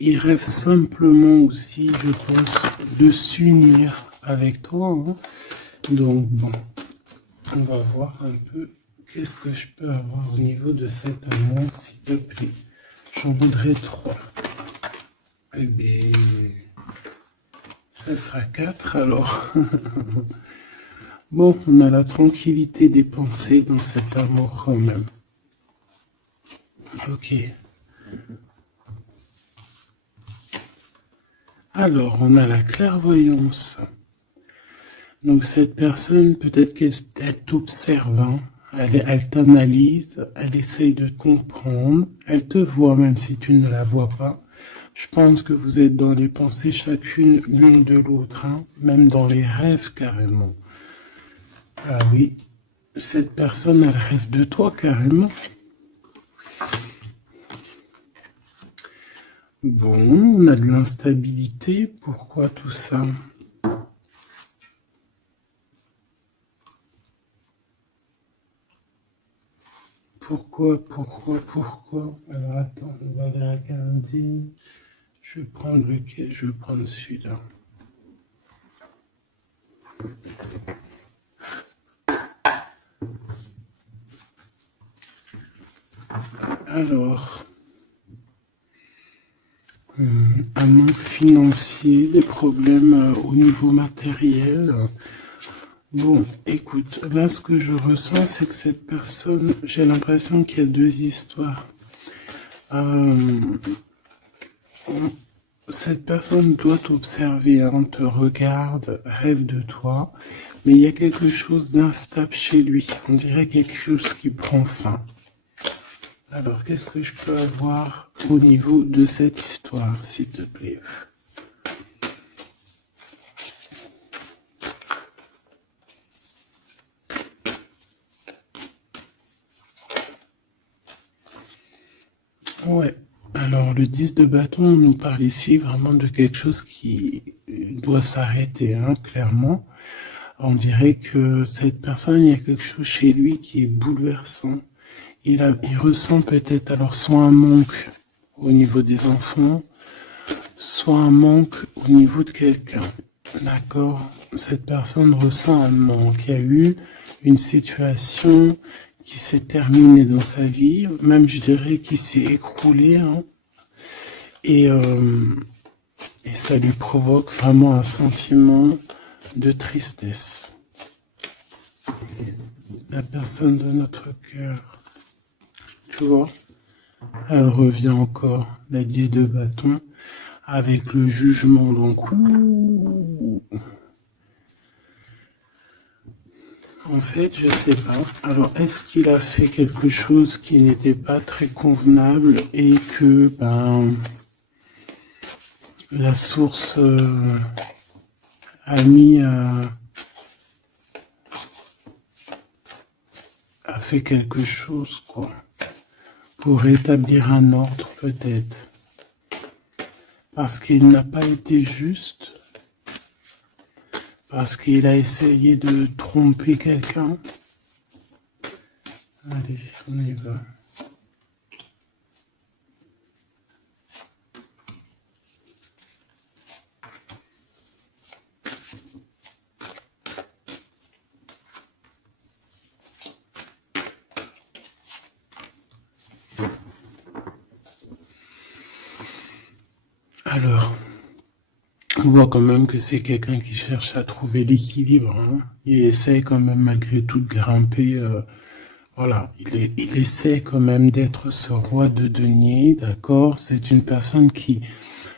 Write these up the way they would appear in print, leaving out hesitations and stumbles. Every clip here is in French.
il rêve simplement aussi, je pense, de s'unir avec toi. Hein. Donc bon, on va voir un peu qu'est-ce que je peux avoir au niveau de cet amour, s'il te plaît. J'en voudrais 3. Eh bien, ça sera 4 alors. Bon, on a la tranquillité des pensées dans cet amour quand même. Ok. Alors, on a la clairvoyance. Donc cette personne, peut-être qu'elle t'observe, hein. Elle t'analyse, elle essaye de te comprendre, elle te voit même si tu ne la vois pas. Je pense que vous êtes dans les pensées chacune l'une de l'autre, hein, même dans les rêves carrément. Ah oui, cette personne, elle rêve de toi carrément. Bon, on a de l'instabilité, pourquoi tout ça? Pourquoi? Alors attends, on va aller regarder. Je vais prendre lequel? Je vais prendre celui-là. Alors, un manque financier, des problèmes au niveau matériel. Bon, écoute, là ce que je ressens, c'est que cette personne, j'ai l'impression qu'il y a 2 histoires. Cette personne doit t'observer, hein, te regarde, rêve de toi, mais il y a quelque chose d'instable chez lui. On dirait quelque chose qui prend fin. Alors, qu'est-ce que je peux avoir au niveau de cette histoire, s'il te plaît? Ouais. Alors, le 10 de bâton nous parle ici vraiment de quelque chose qui doit s'arrêter, hein, clairement. On dirait que cette personne, il y a quelque chose chez lui qui est bouleversant. Il ressent peut-être alors soit un manque au niveau des enfants, soit un manque au niveau de quelqu'un. D'accord? Cette personne ressent un manque. Il y a eu une situation qui s'est terminée dans sa vie, même je dirais qui s'est écroulée, hein, et, euh, et ça lui provoque vraiment un sentiment de tristesse. La personne de notre cœur, tu vois, elle revient encore, la 10 de bâton, avec le jugement, donc en fait, je sais pas. Alors, est-ce qu'il a fait quelque chose qui n'était pas très convenable et que, la source a mis a fait quelque chose, quoi, pour rétablir un ordre, peut-être. Parce qu'il n'a pas été juste, parce qu'il a essayé de tromper quelqu'un. Allez, on y va. Alors, on voit quand même que c'est quelqu'un qui cherche à trouver l'équilibre, hein. Il essaie quand même malgré tout de grimper. Voilà, il essaie quand même d'être ce roi de denier, d'accord? C'est une personne qui,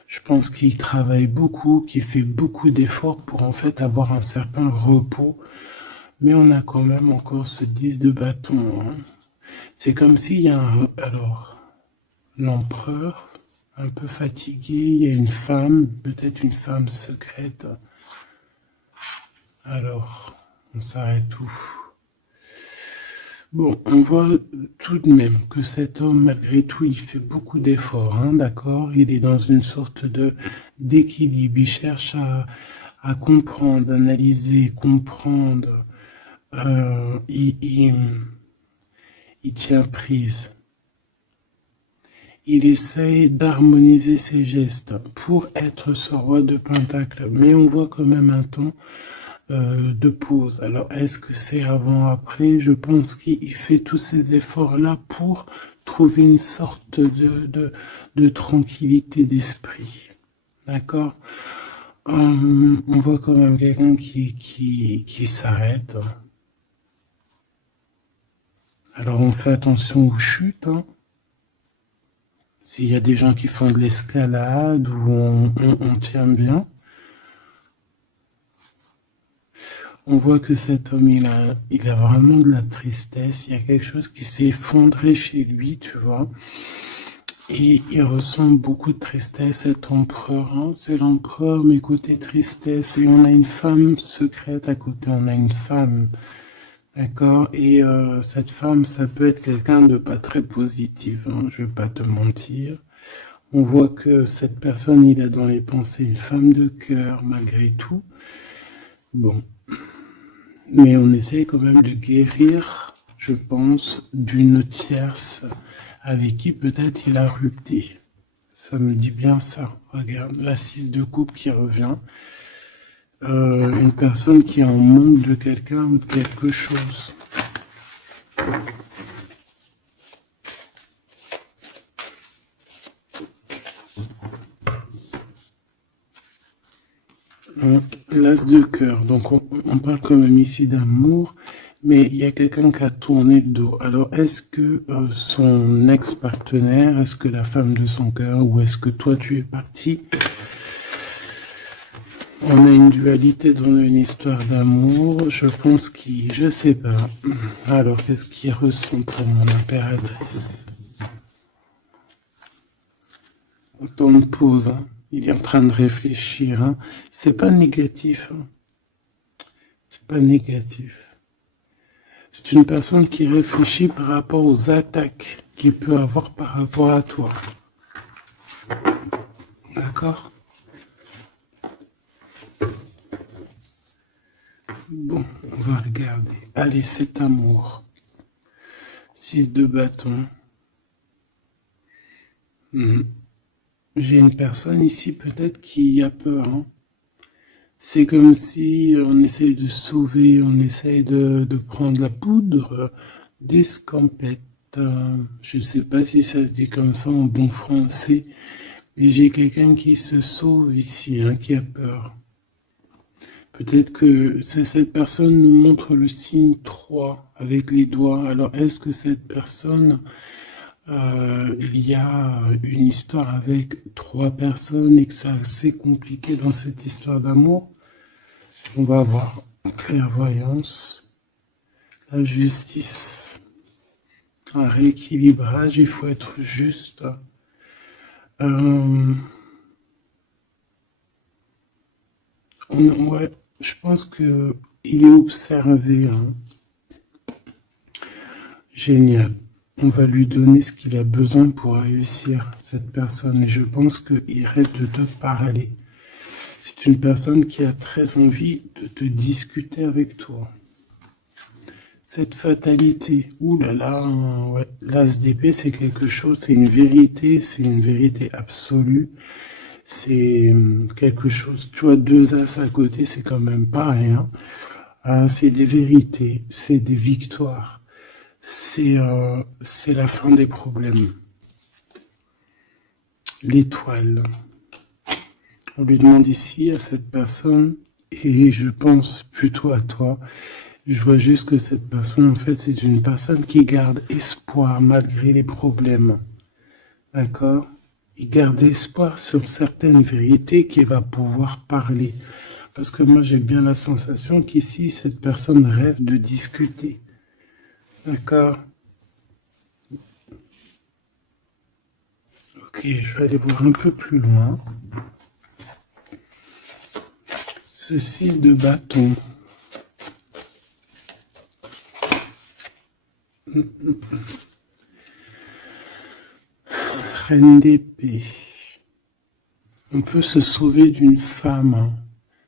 je pense, qui travaille beaucoup, qui fait beaucoup d'efforts pour en fait avoir un certain repos. Mais on a quand même encore ce 10 de bâton, hein. C'est comme s'il y a alors, l'empereur, un peu fatigué, il y a une femme, peut-être une femme secrète. Alors, on s'arrête où? Bon, on voit tout de même que cet homme, malgré tout, il fait beaucoup d'efforts, hein, d'accord? Il est dans une sorte de d'équilibre. Il cherche à comprendre, analyser, comprendre. Il tient prise. il essaye d'harmoniser ses gestes pour être ce roi de Pentacle. Mais on voit quand même un temps de pause. Alors, est-ce que c'est avant, après? Je pense qu'il fait tous ces efforts-là pour trouver une sorte de tranquillité d'esprit. D'accord? On voit quand même quelqu'un qui s'arrête. Alors, on fait attention aux chutes. Hein. S'il y a des gens qui font de l'escalade ou on tient bien. On voit que cet homme, il a vraiment de la tristesse. Il y a quelque chose qui s'est effondré chez lui, tu vois. Et il ressent beaucoup de tristesse, cet empereur. Hein. C'est l'empereur, mais côté tristesse. Et on a une femme secrète à côté. On a une femme. D'accord? Et cette femme, ça peut être quelqu'un de pas très positif. Hein, je vais pas te mentir. On voit que cette personne, il a dans les pensées une femme de cœur, malgré tout. Bon. Mais on essaie quand même de guérir, je pense, d'une tierce avec qui peut-être il a rupté. Ça me dit bien ça. Regarde, la 6 de coupe qui revient. Une personne qui est en manque de quelqu'un ou de quelque chose. L'as de cœur, donc on parle quand même ici d'amour, mais il y a quelqu'un qui a tourné le dos. Alors est-ce que son ex-partenaire, est-ce que la femme de son cœur, ou est-ce que toi tu es parti? On a une dualité dans une histoire d'amour, je pense qu'il, je sais pas. Alors qu'est-ce qu'il ressent pour mon impératrice? Autant de pause, hein. Il est en train de réfléchir. Hein. C'est pas négatif. Hein. C'est pas négatif. C'est une personne qui réfléchit par rapport aux attaques qu'il peut avoir par rapport à toi. D'accord? Bon, on va regarder. Allez, cet amour. 6 de bâton. J'ai une personne ici peut-être qui a peur. Hein. C'est comme si on essaye de sauver, on essaye de prendre la poudre d'escampette. Je ne sais pas si ça se dit comme ça en bon français, mais j'ai quelqu'un qui se sauve ici, hein, qui a peur. Peut-être que cette personne nous montre le signe 3 avec les doigts. Alors est-ce que cette personne... il y a une histoire avec 3 personnes et que c'est assez compliqué dans cette histoire d'amour. On va avoir clairvoyance, la justice, un rééquilibrage, il faut être juste. Ouais, je pense que il est observé. Hein. Génial. On va lui donner ce qu'il a besoin pour réussir, cette personne. Et je pense qu'il rêve de te parler. C'est une personne qui a très envie de te discuter avec toi. Cette fatalité, oulala, ouais, l'as d'épée, c'est quelque chose, c'est une vérité absolue. C'est quelque chose, tu vois, 2 as à côté, c'est quand même pas rien. C'est des vérités, c'est des victoires. C'est la fin des problèmes. L'étoile. On lui demande ici à cette personne, et je pense plutôt à toi, je vois juste que cette personne, en fait, c'est une personne qui garde espoir malgré les problèmes. D'accord? Il garde espoir sur certaines vérités qu'il va pouvoir parler. Parce que moi, j'ai bien la sensation qu'ici, cette personne rêve de discuter. D'accord? Ok, je vais aller voir un peu plus loin. Ce 6 de bâton. Reine d'épée. On peut se sauver d'une femme. Hein.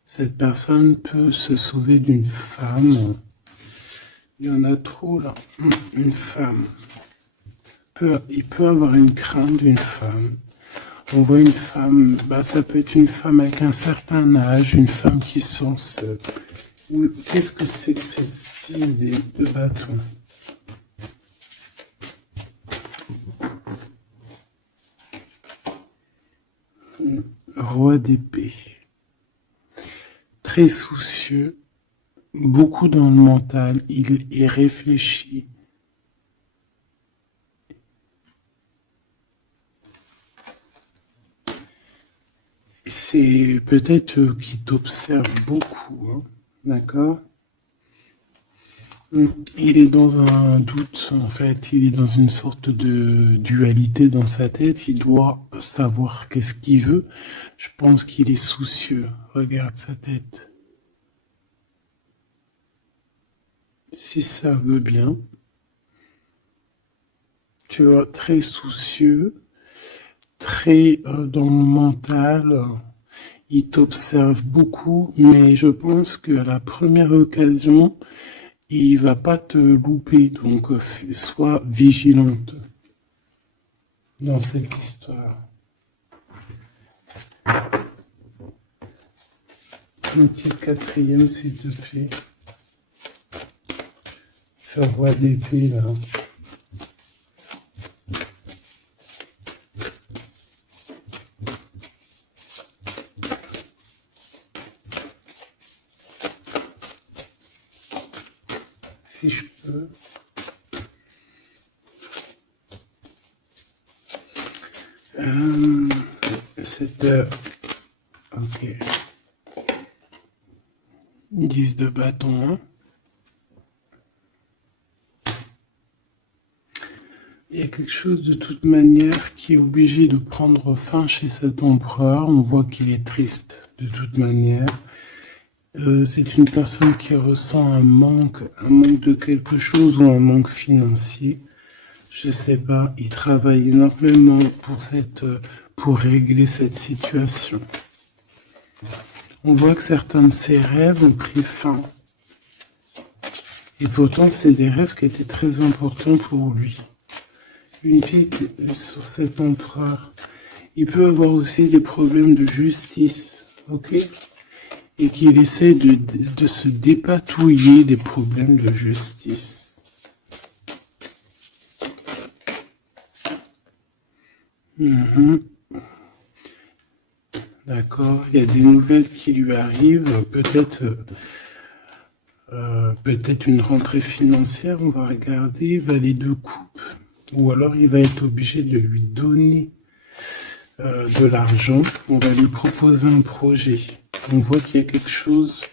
Cette personne peut se sauver d'une femme. Il y en a trop là. Une femme. il peut avoir une crainte d'une femme. On voit une femme, ça peut être une femme avec un certain âge, une femme qui se sent seule. Qu'est-ce que c'est que cette 6 de bâton? Roi d'épée. Très soucieux, beaucoup dans le mental, il est réfléchi. C'est peut-être qu'il t'observe beaucoup, hein, d'accord? Il est dans un doute, en fait, il est dans une sorte de dualité dans sa tête, il doit savoir qu'est-ce qu'il veut. Je pense qu'il est soucieux, regarde sa tête. Si ça veut bien, tu vois, très soucieux, très dans le mental, il t'observe beaucoup, mais je pense qu'à la première occasion, il va pas te louper, donc sois vigilante dans cette histoire. Un petit quatrième, s'il te plaît. Ce roi d'épée, là. Si je peux. Cette... ok. 10 de bâton, hein. Il y a quelque chose de toute manière qui est obligé de prendre fin chez cet empereur. On voit qu'il est triste de toute manière. C'est une personne qui ressent un manque de quelque chose ou un manque financier. Je sais pas, il travaille énormément pour régler cette situation. On voit que certains de ses rêves ont pris fin. Et pourtant, c'est des rêves qui étaient très importants pour lui. Une pique sur cet empereur. Il peut avoir aussi des problèmes de justice, ok? Et qu'il essaie de se dépatouiller des problèmes de justice. D'accord, il y a des nouvelles qui lui arrivent, peut-être une rentrée financière, on va regarder, valet de coupe, ou alors il va être obligé de lui donner de l'argent, on va lui proposer un projet. On voit qu'il y a quelque chose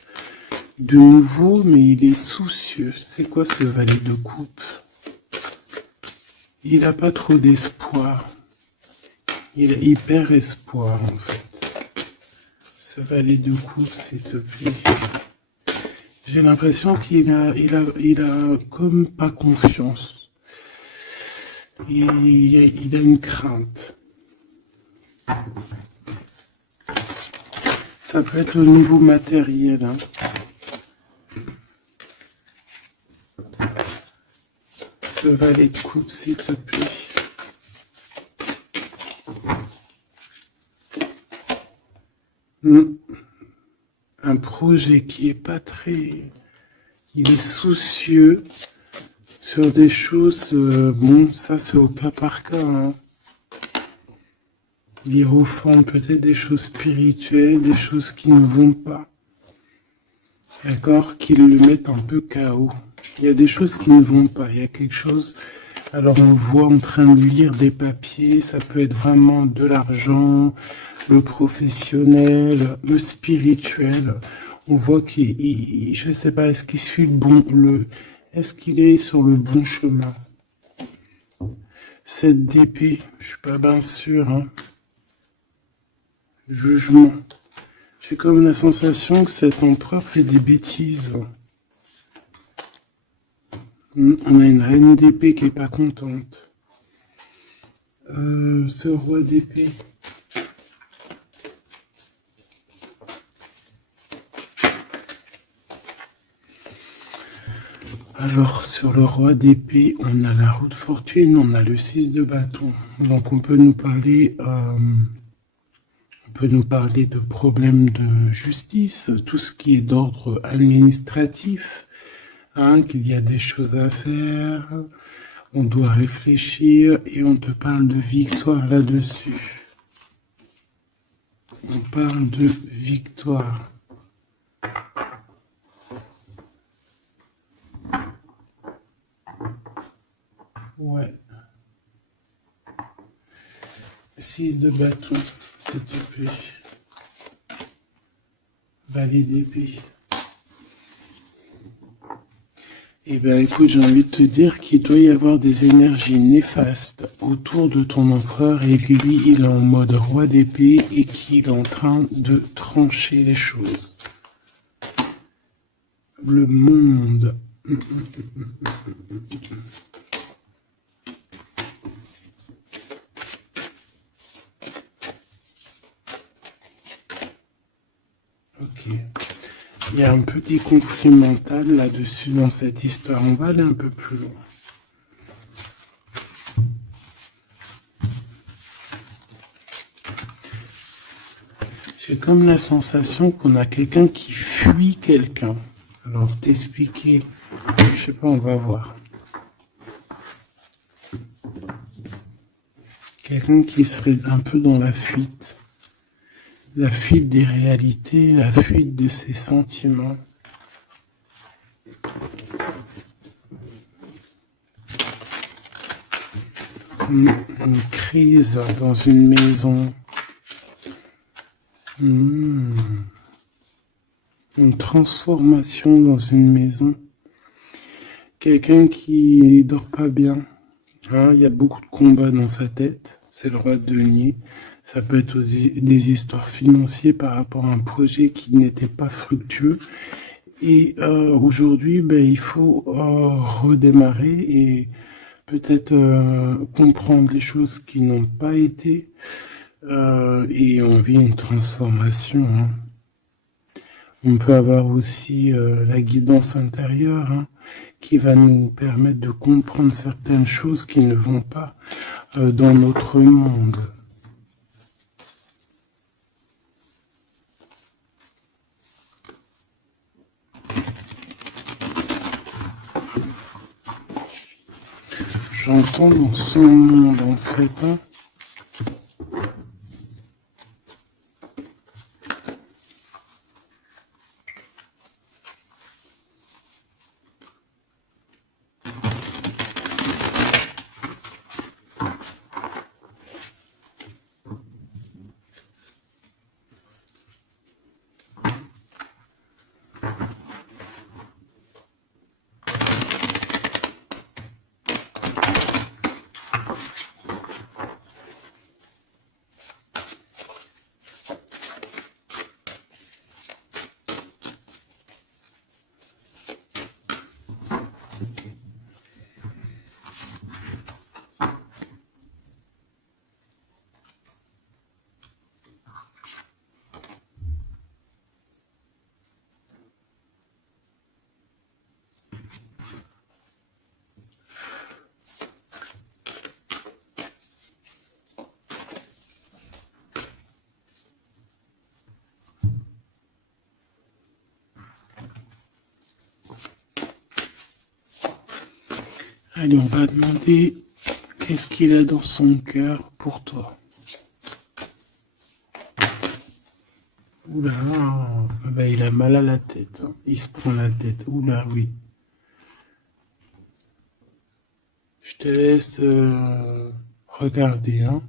de nouveau, mais il est soucieux. C'est quoi ce valet de coupe? Il n'a pas trop d'espoir. Il a hyper espoir, en fait. Ce valet de coupe, s'il te plaît. J'ai l'impression qu'il a comme pas confiance. Il a une crainte. Ça peut être au niveau matériel, hein. Ce valet de coupe, s'il te plaît. Un projet qui est pas très... Il est soucieux sur des choses... bon, ça c'est au cas par cas, hein. Il refonde peut-être des choses spirituelles, des choses qui ne vont pas. D'accord? Qui le mettent un peu KO. Il y a des choses qui ne vont pas. Il y a quelque chose... Alors on voit en train de lire des papiers, ça peut être vraiment de l'argent, le professionnel, le spirituel. On voit qu'il, je sais pas, est-ce qu'il suit est-ce qu'il est sur le bon chemin? Cette d'épée, je suis pas bien sûr, hein. Jugement. J'ai comme la sensation que cet empereur fait des bêtises. On a une reine d'épée qui est pas contente. Ce roi d'épée. Alors, sur le roi d'épée, on a la roue de fortune, on a le 6 de bâton. Donc, on peut nous parler de problèmes de justice, tout ce qui est d'ordre administratif, hein, qu'il y a des choses à faire, on doit réfléchir et on te parle de victoire là-dessus. On parle de victoire. Ouais. 6 de bâton, s'il te plaît. Valet d'épée. Eh bien, écoute, j'ai envie de te dire qu'il doit y avoir des énergies néfastes autour de ton empereur et que lui, il est en mode roi d'épée et qu'il est en train de trancher les choses. Le monde. Ok. Il y a un petit conflit mental là-dessus dans cette histoire. On va aller un peu plus loin. J'ai comme la sensation qu'on a quelqu'un qui fuit quelqu'un. Alors, t'expliquer, je sais pas, on va voir. Quelqu'un qui serait un peu dans la fuite des réalités, la fuite de ses sentiments. Une crise dans une maison. Une transformation dans une maison. Quelqu'un qui dort pas bien. Hein, il y a beaucoup de combats dans sa tête. C'est le roi de denier. Ça peut être aussi des histoires financières par rapport à un projet qui n'était pas fructueux. Et aujourd'hui, il faut redémarrer et peut-être comprendre les choses qui n'ont pas été. Et on vit une transformation. Hein. On peut avoir aussi la guidance intérieure, hein, qui va nous permettre de comprendre certaines choses qui ne vont pas dans notre monde. J'entends dans son monde en fait. Hein. Allez, on va demander qu'est-ce qu'il a dans son cœur pour toi. Oula, il a mal à la tête. Hein. Il se prend la tête. Oula, oui. Je te laisse regarder. Hein.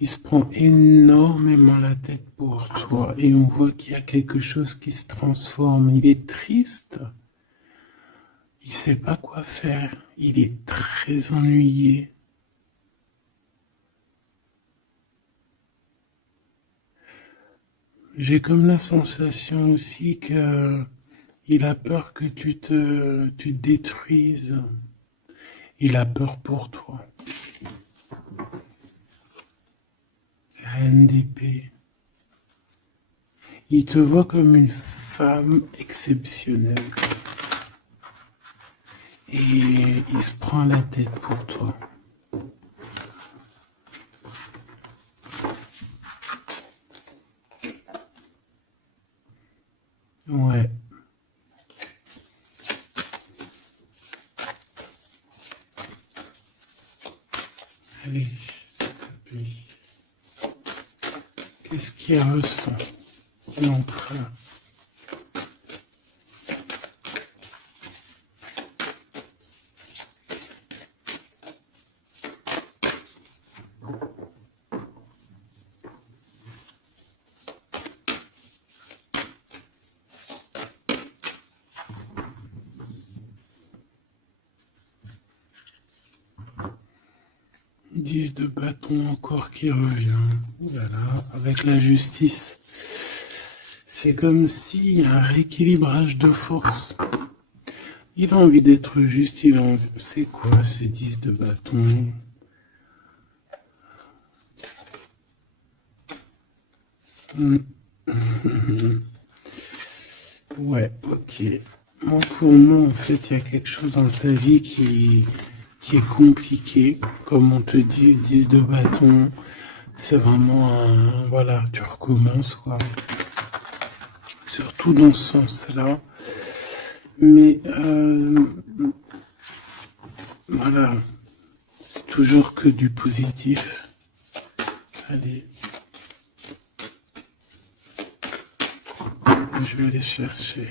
Il se prend énormément la tête pour toi. Et on voit qu'il y a quelque chose qui se transforme. Il est triste. Il sait pas quoi faire. Il est très ennuyé. J'ai comme la sensation aussi que il a peur que tu te détruises. Il a peur pour toi. Reine d'épée. Il te voit comme une femme exceptionnelle. et il se prend la tête pour toi. Ouais. Allez, s'il te plaît. Qu'est-ce qu'il ressent, l'empereur? De bâton encore qui revient. Ouh là là, avec la justice. C'est comme s'il y a un rééquilibrage de force. Il a envie d'être juste, il a envie... C'est quoi ce 10 de bâton? Ouais, ok. Bon, pour moi, en fait, il y a quelque chose dans sa vie qui est compliqué. Comme on te dit, le 10 de bâton, c'est vraiment un... Voilà, tu recommences, quoi. Surtout dans ce sens-là. Mais, voilà, c'est toujours que du positif. Allez. Je vais aller chercher.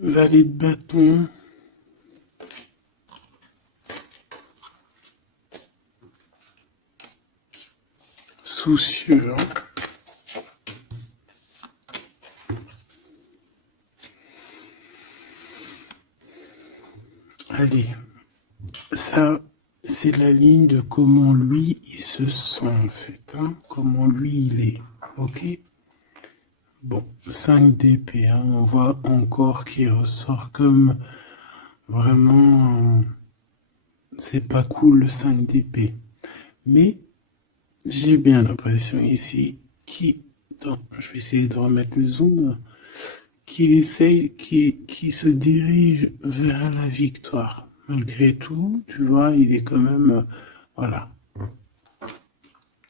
Valet de bâton. Soucieux. Allez. Ça, c'est la ligne de comment lui, il se sent, en fait. Hein, comment lui, il est. Ok? Bon, 5 d'épée. Hein, on voit encore qu'il ressort comme vraiment... c'est pas cool, le 5 d'épée. Mais j'ai bien l'impression ici je vais essayer de remettre le zoom, qu'il essaye, qui se dirige vers la victoire. Malgré tout, tu vois, il est quand même, voilà.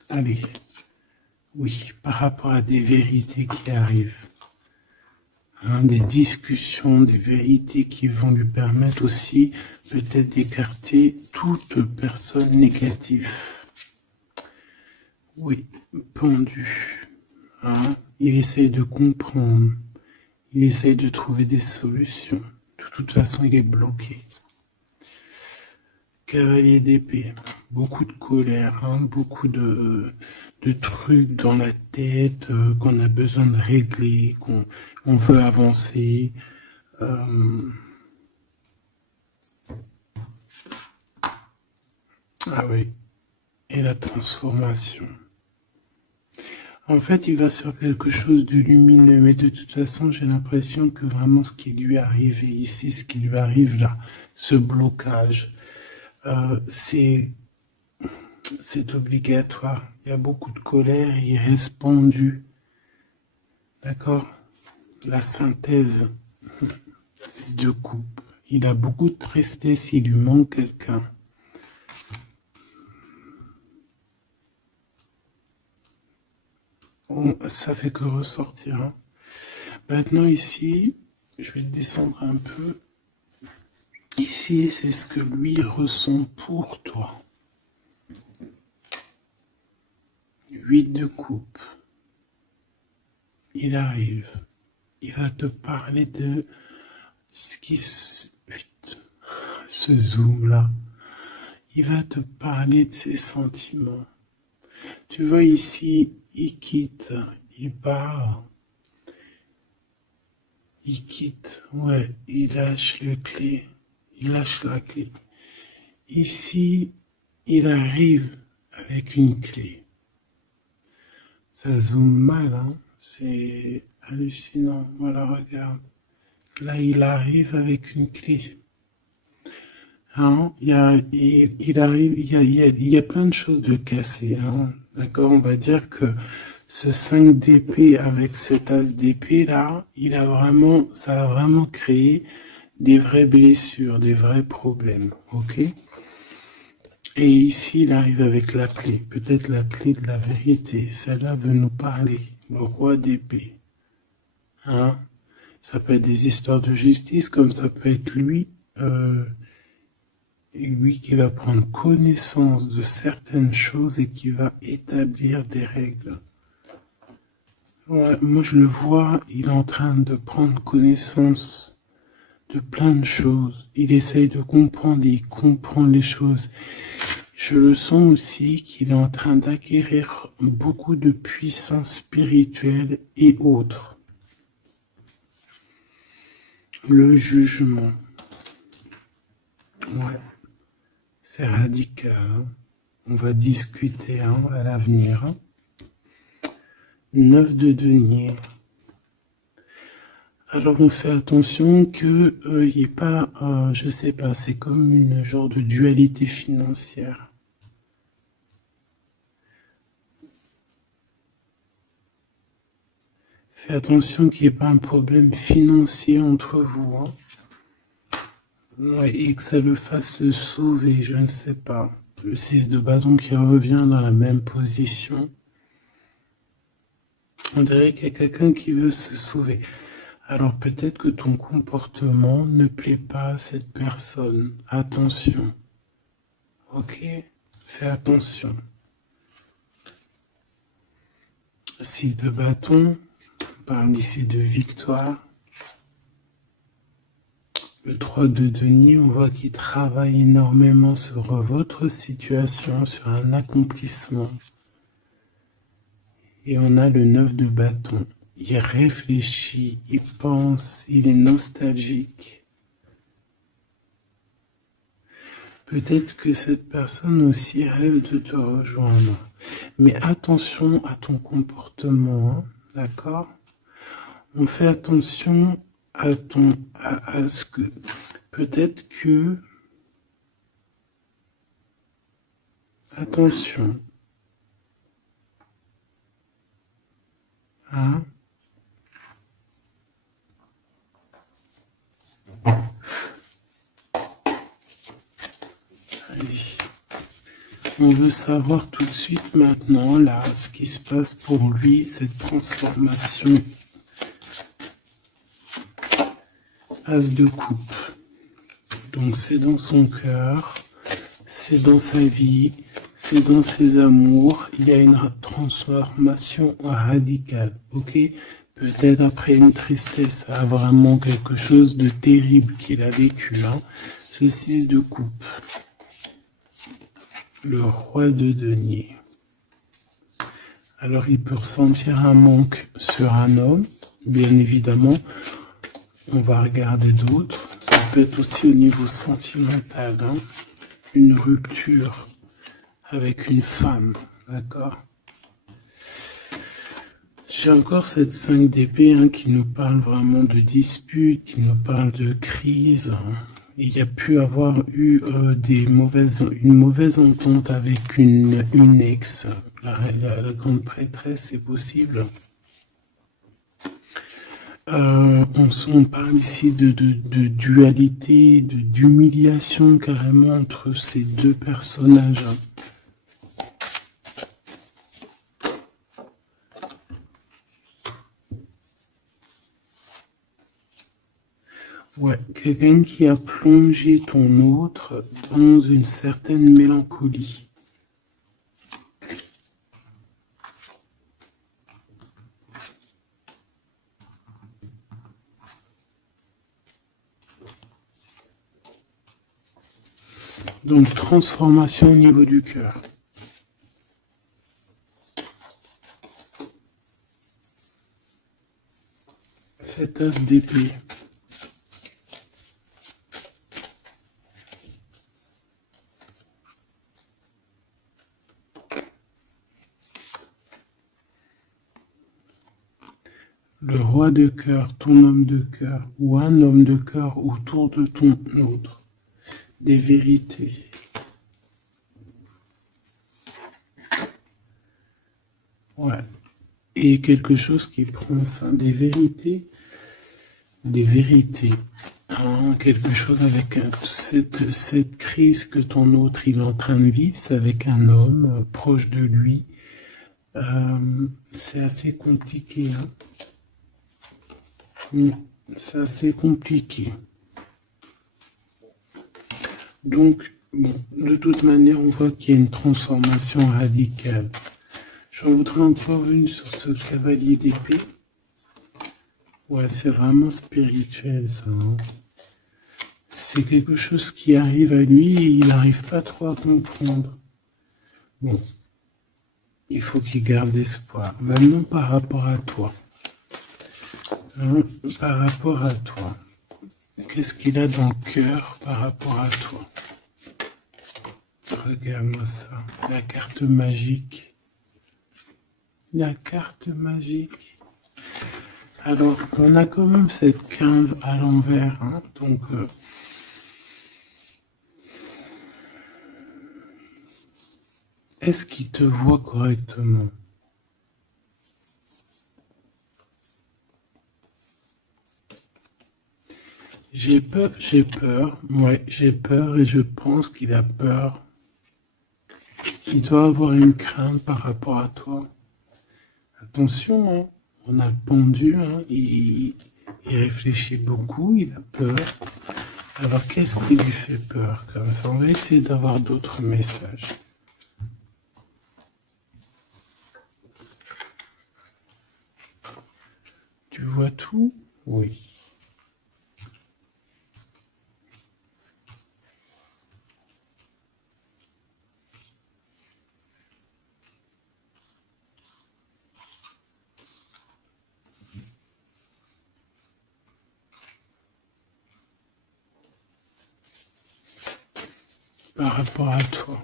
Allez, oui, par rapport à des vérités qui arrivent, hein, des discussions, des vérités qui vont lui permettre aussi peut-être d'écarter toute personne négative. Oui, pendu. Hein, il essaye de comprendre. Il essaye de trouver des solutions. De toute façon, il est bloqué. Cavalier d'épée. Beaucoup de colère, hein, beaucoup de trucs dans la tête qu'on a besoin de régler, qu'on veut avancer. Ah oui. Et la transformation. En fait, il va sur quelque chose de lumineux, mais de toute façon, j'ai l'impression que vraiment ce qui lui est arrivé ici, ce qui lui arrive là, ce blocage, c'est obligatoire. Il y a beaucoup de colère, il reste pendu. D'accord? La synthèse, 6 de coupe. Il a beaucoup de tristesse, il lui manque quelqu'un. Ça fait que ressortir. Hein. Maintenant ici, je vais descendre un peu. Ici, c'est ce que lui ressent pour toi. 8 de coupe. il arrive. Il va te parler de ce qui ce zoom là. Il va te parler de ses sentiments. Tu vois ici, il quitte, il part. Il quitte, ouais, il lâche le clé. Il lâche la clé. Ici, il arrive avec une clé. Ça zoome mal, hein. C'est hallucinant. Voilà, regarde. Là, il arrive avec une clé. Hein, il arrive, il y a plein de choses de cassées. Hein. D'accord, on va dire que ce 5 d'épée avec cet as d'épée là, ça a vraiment créé des vraies blessures, des vrais problèmes. Ok. Et ici, il arrive avec la clé, peut-être la clé de la vérité. Celle-là veut nous parler, le roi d'épée. Hein, ça peut être des histoires de justice, comme ça peut être lui. Et lui qui va prendre connaissance de certaines choses et qui va établir des règles. Ouais, moi je le vois, il est en train de prendre connaissance de plein de choses. Il essaye de comprendre et il comprend les choses. Je le sens aussi qu'il est en train d'acquérir beaucoup de puissance spirituelle et autres. Le jugement. Ouais. C'est radical. Hein. On va discuter hein, à l'avenir. Hein. 9 de denier. Alors on fait attention que il n'y ait pas, je sais pas, c'est comme une genre de dualité financière. Fais attention qu'il n'y ait pas un problème financier entre vous. Hein. Ouais, et que ça le fasse se sauver, je ne sais pas. Le 6 de bâton qui revient dans la même position. On dirait qu'il y a quelqu'un qui veut se sauver. Alors peut-être que ton comportement ne plaît pas à cette personne. Attention. Ok? Fais attention. 6 de bâton. On parle ici de victoire. Le 3 de denier, on voit qu'il travaille énormément sur votre situation, sur un accomplissement. Et on a le 9 de bâton. Il réfléchit, il pense, il est nostalgique. Peut-être que cette personne aussi rêve de te rejoindre. Mais attention à ton comportement, hein, d'accord? On fait attention à ce que peut-être que attention hein allez. On veut savoir tout de suite maintenant là ce qui se passe pour lui, cette transformation. As de coupe. Donc c'est dans son cœur, c'est dans sa vie, c'est dans ses amours. Il y a une transformation radicale, ok? Peut-être après une tristesse, vraiment quelque chose de terrible qu'il a vécu. Hein. Ce 6 de coupe. Le roi de denier. Alors il peut ressentir un manque sur un homme, bien évidemment. On va regarder d'autres. Ça peut être aussi au niveau sentimental, hein, une rupture avec une femme, d'accord? J'ai encore cette 5 d'épée hein, qui nous parle vraiment de dispute, qui nous parle de crise. Hein. Il y a pu avoir eu une mauvaise entente avec une ex. La grande prêtresse, c'est possible. On parle ici de dualité, d'humiliation carrément entre ces deux personnages. Ouais, quelqu'un qui a plongé ton autre dans une certaine mélancolie. Donc, transformation au niveau du cœur. Cet as d'épée. Le roi de cœur, ton homme de cœur, ou un homme de cœur autour de ton autre. Des vérités. Ouais. Et quelque chose qui prend fin. Des vérités. Des vérités. Hein, quelque chose avec cette crise que ton autre il est en train de vivre, c'est avec un homme proche de lui. C'est assez compliqué. Hein. C'est assez compliqué. Donc, bon, de toute manière, on voit qu'il y a une transformation radicale. J'en voudrais encore une sur ce cavalier d'épée. Ouais, c'est vraiment spirituel, ça. Hein. C'est quelque chose qui arrive à lui et il n'arrive pas trop à comprendre. Bon, il faut qu'il garde espoir. Maintenant, par rapport à toi. Hein, par rapport à toi. Qu'est-ce qu'il a dans le cœur par rapport à toi? Regarde-moi ça. La carte magique. La carte magique. Alors, on a quand même cette 15 à l'envers. Hein, donc, est-ce qu'il te voit correctement? J'ai peur, ouais, j'ai peur et je pense qu'il a peur. Il doit avoir une crainte par rapport à toi. Attention, hein, on a le pendu, hein, il réfléchit beaucoup, il a peur. Alors qu'est-ce qui lui fait peur comme ça? On va essayer d'avoir d'autres messages. Tu vois tout? Oui. Par rapport à toi.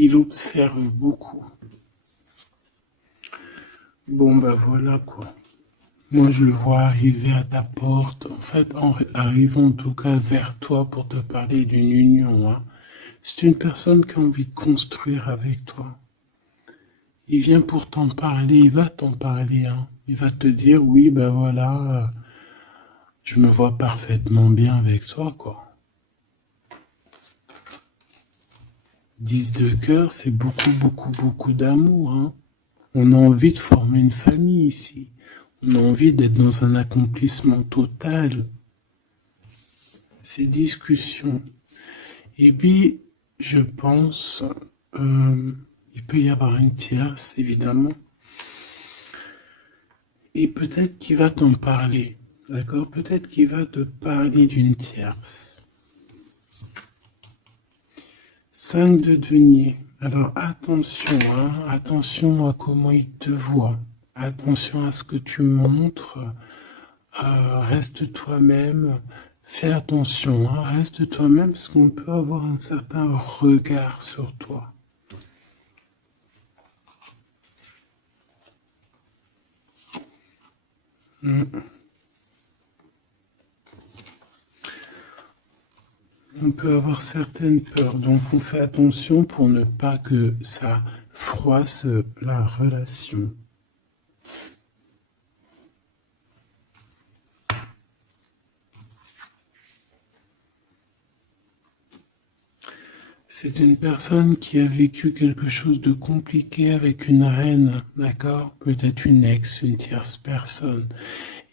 Il observe beaucoup. Bon, bah voilà quoi. Moi, je le vois arriver à ta porte, en fait, arrivant en tout cas vers toi pour te parler d'une union. Hein. C'est une personne qui a envie de construire avec toi. Il vient pour t'en parler, il va t'en parler. Hein. Il va te dire, oui, ben voilà, je me vois parfaitement bien avec toi, quoi. 10 de cœur, c'est beaucoup, beaucoup, beaucoup d'amour. Hein. On a envie de former une famille ici. On a envie d'être dans un accomplissement total. Ces discussions. Et puis, je pense, il peut y avoir une tierce, évidemment. Et peut-être qu'il va t'en parler. D'accord? Peut-être qu'il va te parler d'une tierce. 5 de denier. Alors attention, hein, attention à comment il te voit. Attention à ce que tu montres. Reste toi-même. Fais attention, hein, reste toi-même parce qu'on peut avoir un certain regard sur toi. On peut avoir certaines peurs, donc on fait attention pour ne pas que ça froisse la relation. C'est une personne qui a vécu quelque chose de compliqué avec une reine, d'accord? Peut-être une ex, une tierce personne.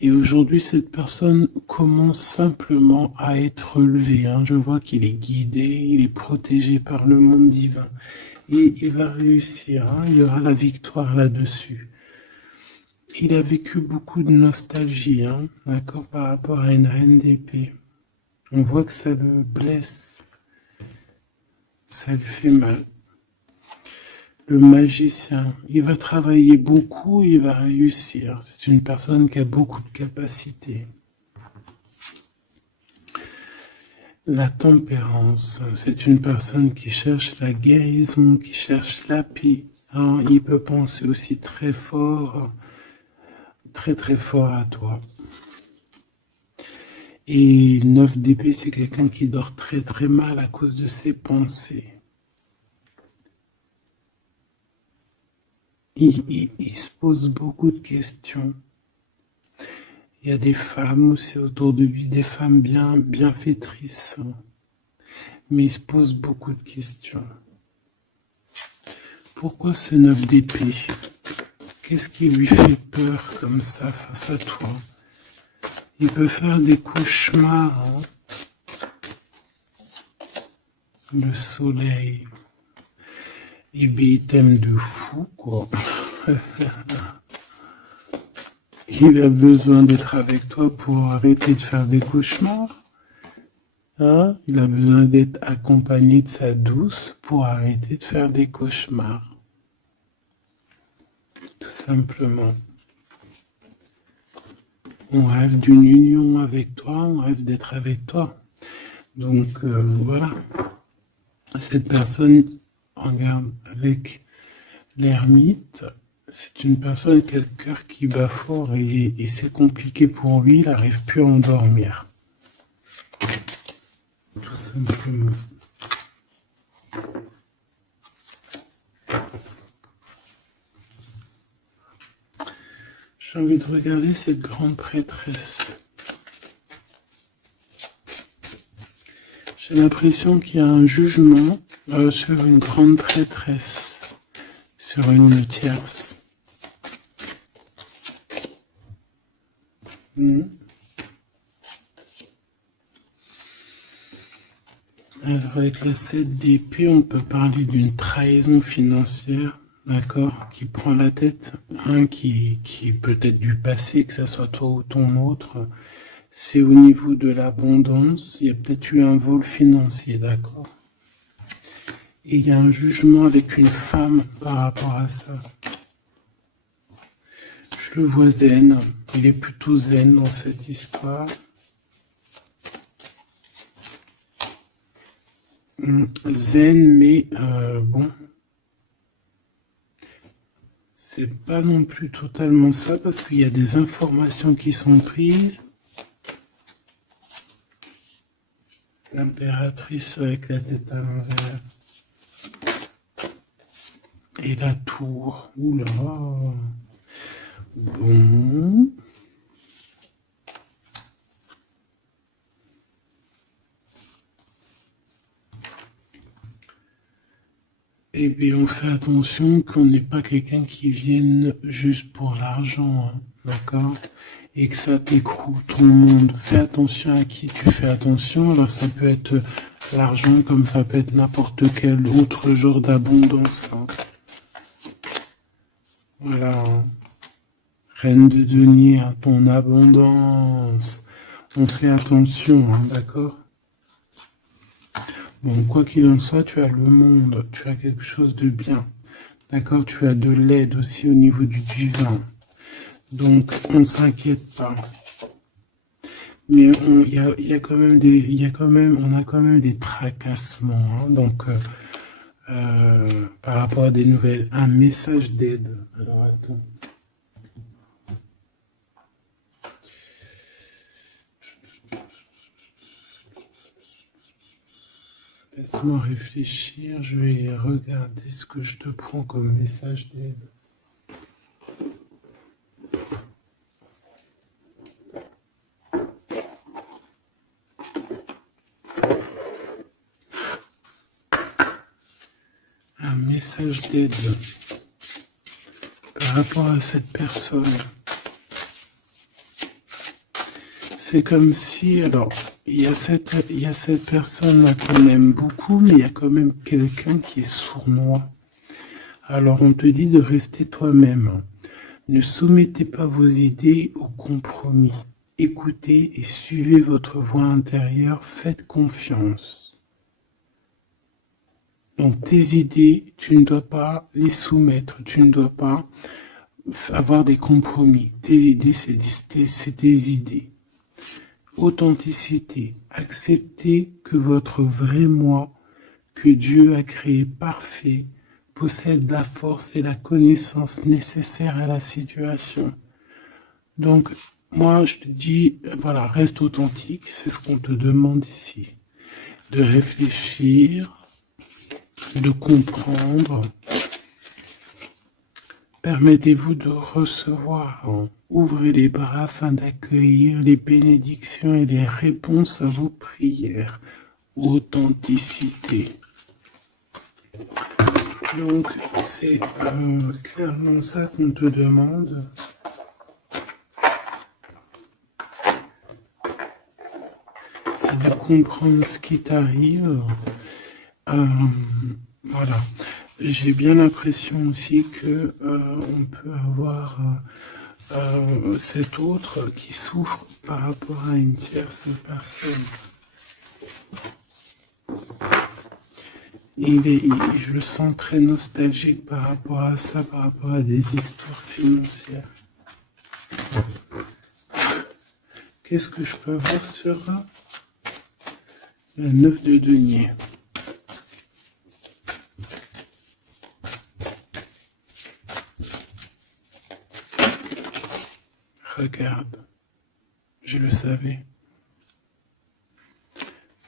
Et aujourd'hui, cette personne commence simplement à être relevée, hein. Je vois qu'il est guidé, il est protégé par le monde divin. Et il va réussir, hein. Il y aura la victoire là-dessus. Il a vécu beaucoup de nostalgie, hein, d'accord, par rapport à une reine d'épée. On voit que ça le blesse, ça lui fait mal. Le magicien, il va travailler beaucoup, il va réussir. C'est une personne qui a beaucoup de capacités. La tempérance, c'est une personne qui cherche la guérison, qui cherche la paix. Hein, il peut penser aussi très fort, très très fort à toi. Et 9 d'épée, c'est quelqu'un qui dort très très mal à cause de ses pensées. Il se pose beaucoup de questions. Il y a des femmes aussi autour de lui, des femmes bienfaitrices. Mais il se pose beaucoup de questions. Pourquoi ce 9 d'épée? Qu'est-ce qui lui fait peur comme ça face à toi? Il peut faire des cauchemars. Hein. Le soleil. Eh bien, il t'aime de fou, quoi. Il a besoin d'être avec toi pour arrêter de faire des cauchemars. Hein? Il a besoin d'être accompagné de sa douce pour arrêter de faire des cauchemars. Tout simplement. On rêve d'une union avec toi, on rêve d'être avec toi. Donc voilà. Cette personne, regarde, avec l'ermite, c'est une personne qui a le cœur qui bat fort et c'est compliqué pour lui, il n'arrive plus à endormir. Tout simplement. J'ai envie de regarder cette grande prêtresse. J'ai l'impression qu'il y a un jugement sur une grande prêtresse, sur une tierce. Alors avec la 7 d'épée, on peut parler d'une trahison financière, d'accord, qui prend la tête, hein, qui peut être du passé, que ce soit toi ou ton autre. C'est au niveau de l'abondance, il y a peut-être eu un vol financier, d'accord. Et il y a un jugement avec une femme par rapport à ça. Je le vois zen, il est plutôt zen dans cette histoire. Zen, mais bon, c'est pas non plus totalement ça parce qu'il y a des informations qui sont prises. L'impératrice avec la tête à l'envers. Et la tour. Oula. Bon. Eh bien, on fait attention qu'on n'ait pas quelqu'un qui vienne juste pour l'argent, hein, d'accord? Et que ça t'écroule ton monde. Fais attention à qui tu fais attention. Alors, ça peut être l'argent comme ça peut être n'importe quel autre genre d'abondance. Hein. Voilà. Hein. Reine de denier, hein, ton abondance. On fait attention, hein, d'accord? Bon, quoi qu'il en soit, tu as le monde, tu as quelque chose de bien. D'accord? Tu as de l'aide aussi au niveau du divin. Donc, on ne s'inquiète pas. Mais il y a quand même on a quand même des tracassements. Hein, donc, par rapport à des nouvelles, un message d'aide. Alors, attends. Laisse-moi réfléchir, je vais regarder ce que je te prends comme message d'aide. message d'aide par rapport à cette personne. C'est comme si, alors, il y a cette personne-là qu'on aime beaucoup, mais il y a quand même quelqu'un qui est sournois. Alors, on te dit de rester toi-même. Ne soumettez pas vos idées au compromis. Écoutez et suivez votre voix intérieure, faites confiance. Donc, tes idées, tu ne dois pas les soumettre, tu ne dois pas avoir des compromis. Tes idées, c'est tes idées. Authenticité. Acceptez que votre vrai moi, que Dieu a créé parfait, possède la force et la connaissance nécessaires à la situation. Donc, moi, je te dis, voilà, reste authentique, c'est ce qu'on te demande ici. De réfléchir, de comprendre. Permettez-vous de recevoir. Ouvrez les bras afin d'accueillir les bénédictions et les réponses à vos prières. Authenticité. Donc, c'est clairement ça qu'on te demande. C'est de comprendre ce qui t'arrive. Voilà. J'ai bien l'impression aussi que on peut avoir cet autre qui souffre par rapport à une tierce personne. Je le sens très nostalgique par rapport à ça, par rapport à des histoires financières. Qu'est-ce que je peux voir sur la 9 de denier? Regarde, je le savais.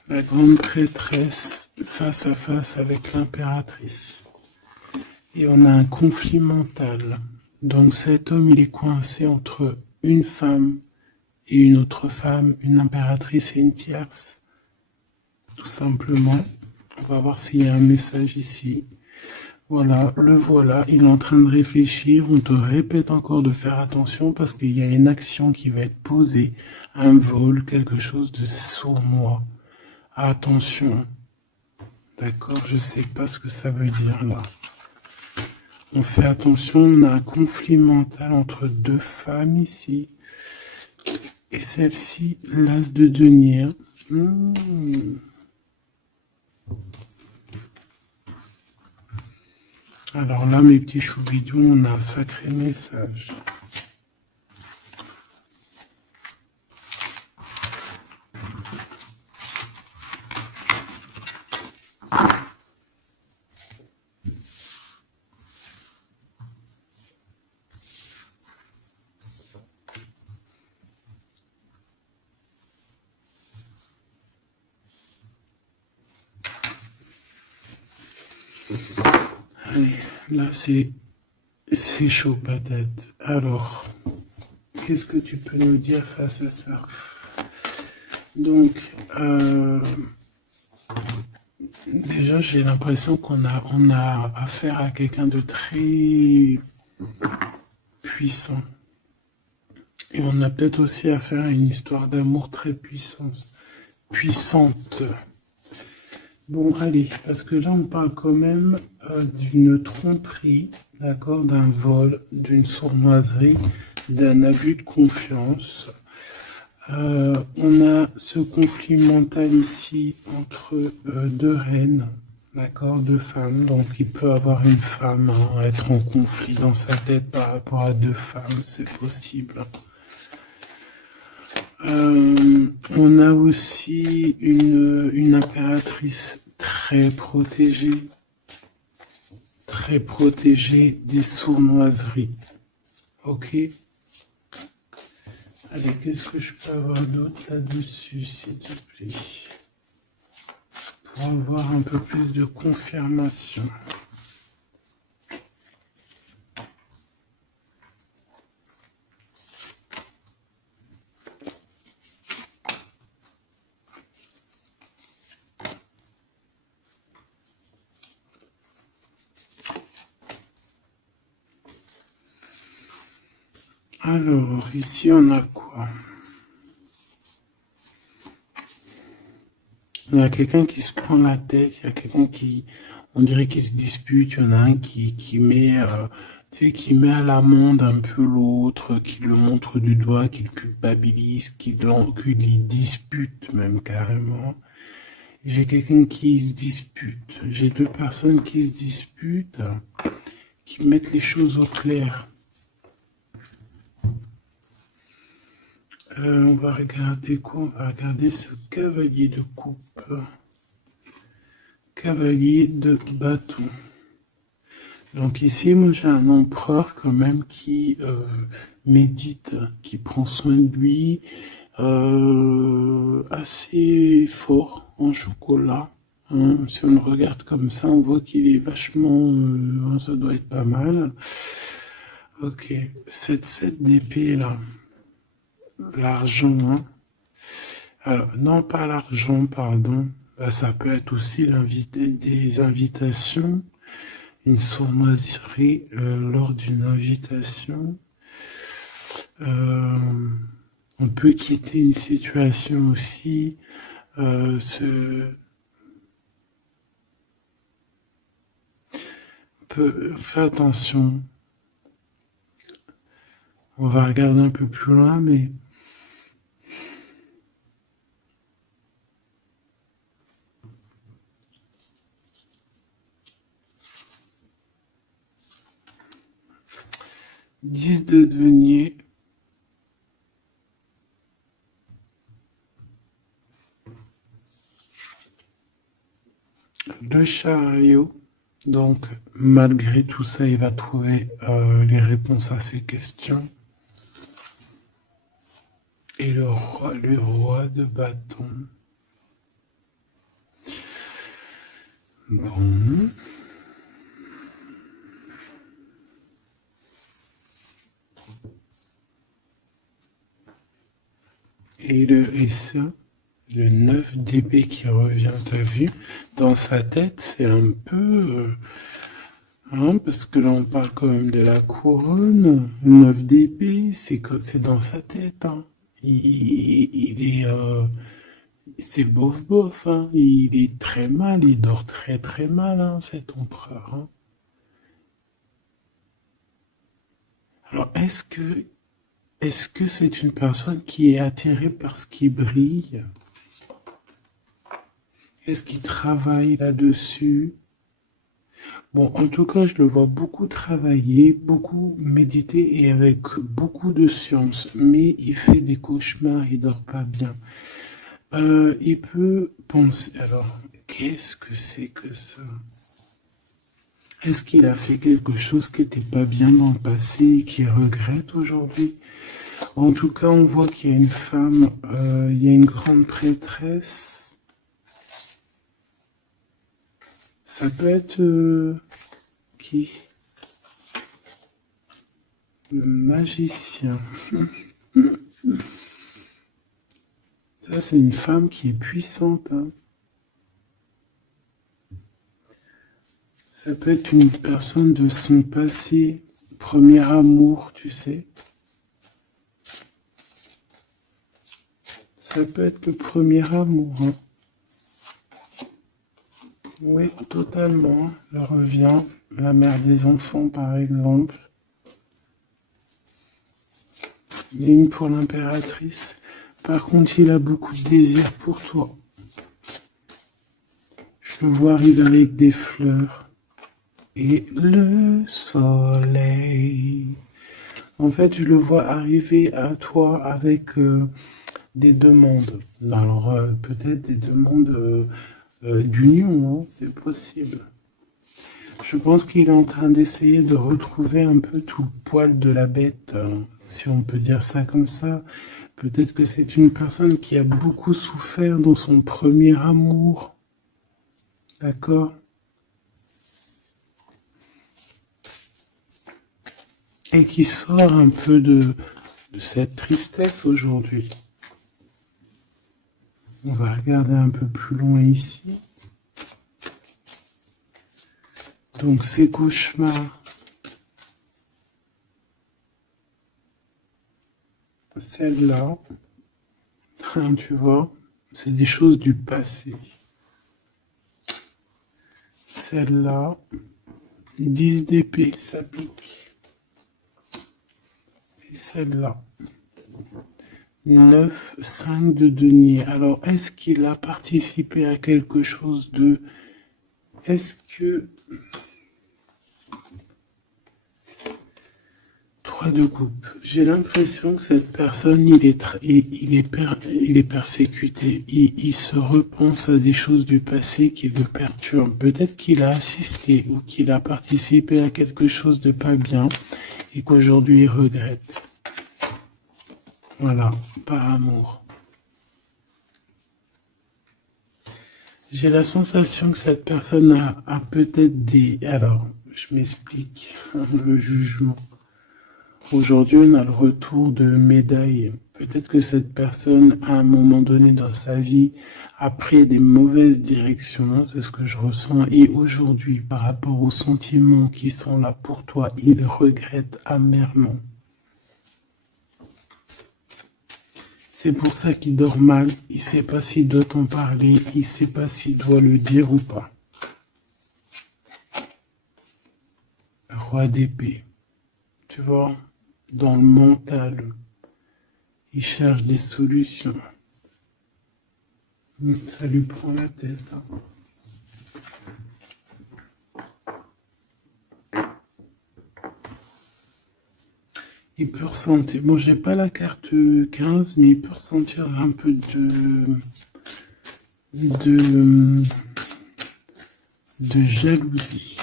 La grande prêtresse face à face avec l'impératrice. Et on a un conflit mental. Donc cet homme, il est coincé entre une femme et une autre femme, une impératrice et une tierce. Tout simplement. On va voir s'il y a un message ici. Voilà, le voilà, il est en train de réfléchir. On te répète encore de faire attention parce qu'il y a une action qui va être posée. Un vol, quelque chose de sournois. Attention. D'accord, je sais pas ce que ça veut dire là. On fait attention, on a un conflit mental entre deux femmes ici. Et celle-ci, l'as de denier. Alors là, mes petits choubidous, on a un sacré message. Allez, là c'est chaud patate. Alors, qu'est-ce que tu peux nous dire face à ça? Donc, déjà j'ai l'impression qu'on a affaire à quelqu'un de très puissant. Et on a peut-être aussi affaire à une histoire d'amour très puissante. Bon, allez, parce que là, on parle quand même d'une tromperie, d'accord, d'un vol, d'une sournoiserie, d'un abus de confiance. On a ce conflit mental ici entre deux reines, d'accord, deux femmes. Donc, il peut avoir une femme, être en conflit dans sa tête par rapport à deux femmes, c'est possible. On a aussi une impératrice très protégée des sournoiseries. Ok. Allez, qu'est-ce que je peux avoir d'autre là-dessus, s'il te plaît, pour avoir un peu plus de confirmation. Alors, ici, on a quoi? Il y a quelqu'un qui se prend la tête, il y a quelqu'un qui, on dirait qu'il se dispute, il y en a un qui met, tu sais, qui met à l'amende un peu l'autre, qui le montre du doigt, qui le culpabilise, qui les dispute même carrément. J'ai quelqu'un qui se dispute, j'ai deux personnes qui se disputent, qui mettent les choses au clair. On va regarder quoi? On va regarder ce cavalier de coupe. Cavalier de bâton. Donc ici, moi j'ai un empereur quand même qui médite, qui prend soin de lui, assez fort en chocolat. Hein. Si on le regarde comme ça, on voit qu'il est vachement... ça doit être pas mal. Ok, cette 7 d'épée là. L'argent, hein. Alors, non, pas l'argent, pardon. Bah, ça peut être aussi des invitations, une sournoiserie lors d'une invitation. On peut quitter une situation aussi. Fais attention. On va regarder un peu plus loin, mais 10 de denier. Le chariot. Donc, malgré tout ça, il va trouver les réponses à ses questions. Et le roi de bâton. Bon. Et ça, le 9 d'épée qui revient, t'as vu? Dans sa tête, c'est un peu... hein, parce que là, on parle quand même de la couronne. Le 9 d'épée, c'est dans sa tête. Hein. Il est... c'est bof bof. Hein. Il est très mal, il dort très très mal, hein, cet empereur. Hein. Alors, est-ce que c'est une personne qui est attirée par ce qui brille? Est-ce qu'il travaille là-dessus? Bon, en tout cas, je le vois beaucoup travailler, beaucoup méditer et avec beaucoup de science. Mais il fait des cauchemars, il dort pas bien. Il peut penser... Alors, qu'est-ce que c'est que ça? Est-ce qu'il a fait quelque chose qui n'était pas bien dans le passé et qu'il regrette aujourd'hui? En tout cas, on voit qu'il y a une femme, il y a une grande prêtresse. Ça peut être qui? Le magicien. Ça, c'est une femme qui est puissante. Hein. Ça peut être une personne de son passé, premier amour, tu sais. Ça peut être le premier amour. Hein. Oui, totalement. Elle revient. La mère des enfants, par exemple. Ligne pour l'impératrice. Par contre, il a beaucoup de désir pour toi. Je le vois arriver avec des fleurs. Et le soleil. En fait, je le vois arriver à toi avec des demandes. Alors, peut-être des demandes d'union, hein, c'est possible. Je pense qu'il est en train d'essayer de retrouver un peu tout le poil de la bête, hein, si on peut dire ça comme ça. Peut-être que c'est une personne qui a beaucoup souffert dans son premier amour. D'accord? Et qui sort un peu de cette tristesse aujourd'hui. On va regarder un peu plus loin ici. Donc ces cauchemars. Celle-là, hein, tu vois, c'est des choses du passé. Celle-là, 10 d'épée, ça pique. Et celle-là, 9, 5 de denier. Alors, est-ce qu'il a participé à quelque chose de... Est-ce que... 3 de coupe. J'ai l'impression que cette personne, il est persécuté. Il se repense à des choses du passé qui le perturbent. Peut-être qu'il a assisté ou qu'il a participé à quelque chose de pas bien et qu'aujourd'hui il regrette. Voilà, par amour. J'ai la sensation que cette personne a peut-être des... Alors, je m'explique, le jugement. Aujourd'hui, on a le retour de médaille. Peut-être que cette personne, à un moment donné dans sa vie, a pris des mauvaises directions, c'est ce que je ressens. Et aujourd'hui, par rapport aux sentiments qui sont là pour toi, il regrette amèrement. C'est pour ça qu'il dort mal. Il ne sait pas s'il doit t'en parler. Il ne sait pas s'il doit le dire ou pas. Roi d'épée. Tu vois, dans le mental, il cherche des solutions. Ça lui prend la tête. Il peut ressentir, bon, j'ai pas la carte 15, mais il peut ressentir un peu de jalousie.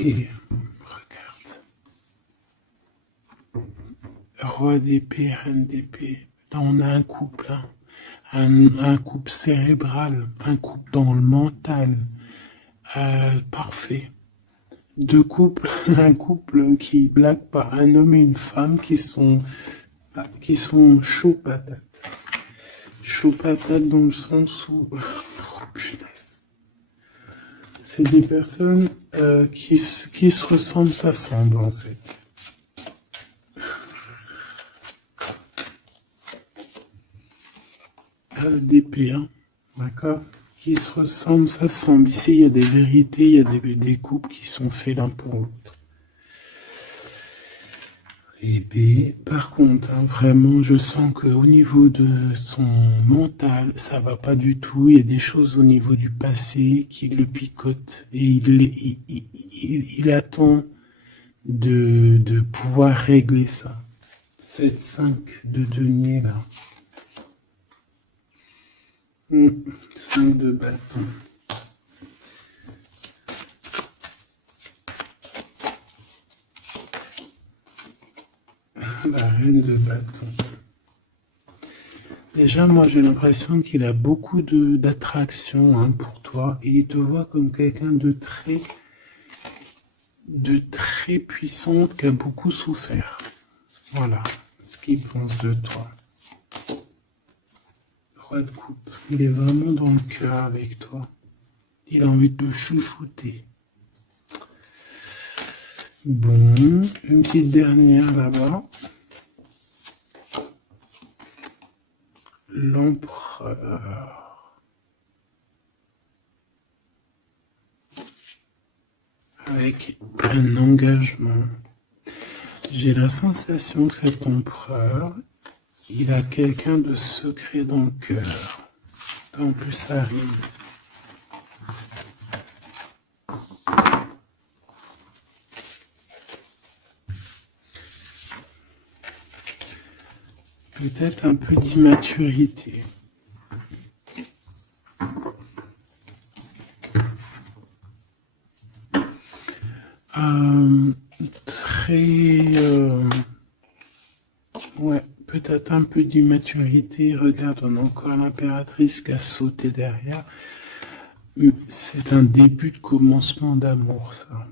Et regarde. Roi d'épée, reine d'épée. Là, on a un couple, hein. Un couple cérébral, un couple dans le mental. Parfait. Deux couples, un couple qui blague pas, un homme et une femme qui sont chauds patates. Chauds patates dans le sens où, oh punaise. C'est des personnes qui se ressemblent, s'assemblent en fait. As d'épée, hein, d'accord? Qui se ressemblent, s'assemblent. Ici, il y a des vérités, il y a des couples qui sont faits l'un pour l'autre. Et B, par contre, hein, vraiment, je sens qu'au niveau de son mental, ça va pas du tout. Il y a des choses au niveau du passé qui le picotent. Et il attend de pouvoir régler ça. 7-5 de denier, là. 5 de bâton. La reine de bâton. Déjà, moi, j'ai l'impression qu'il a beaucoup d'attraction, hein, pour toi. Et il te voit comme quelqu'un de très puissante qui a beaucoup souffert. Voilà ce qu'il pense de toi. Roi de coupe. Il est vraiment dans le cœur avec toi. Il a envie de te chouchouter. Bon, une petite dernière là-bas. L'empereur. Avec un engagement. J'ai la sensation que cet empereur, il a quelqu'un de secret dans le cœur. En plus, ça rime. Peut-être un peu d'immaturité. Ouais, peut-être un peu d'immaturité. Regarde, on a encore l'impératrice qui a sauté derrière. C'est un début de commencement d'amour, ça.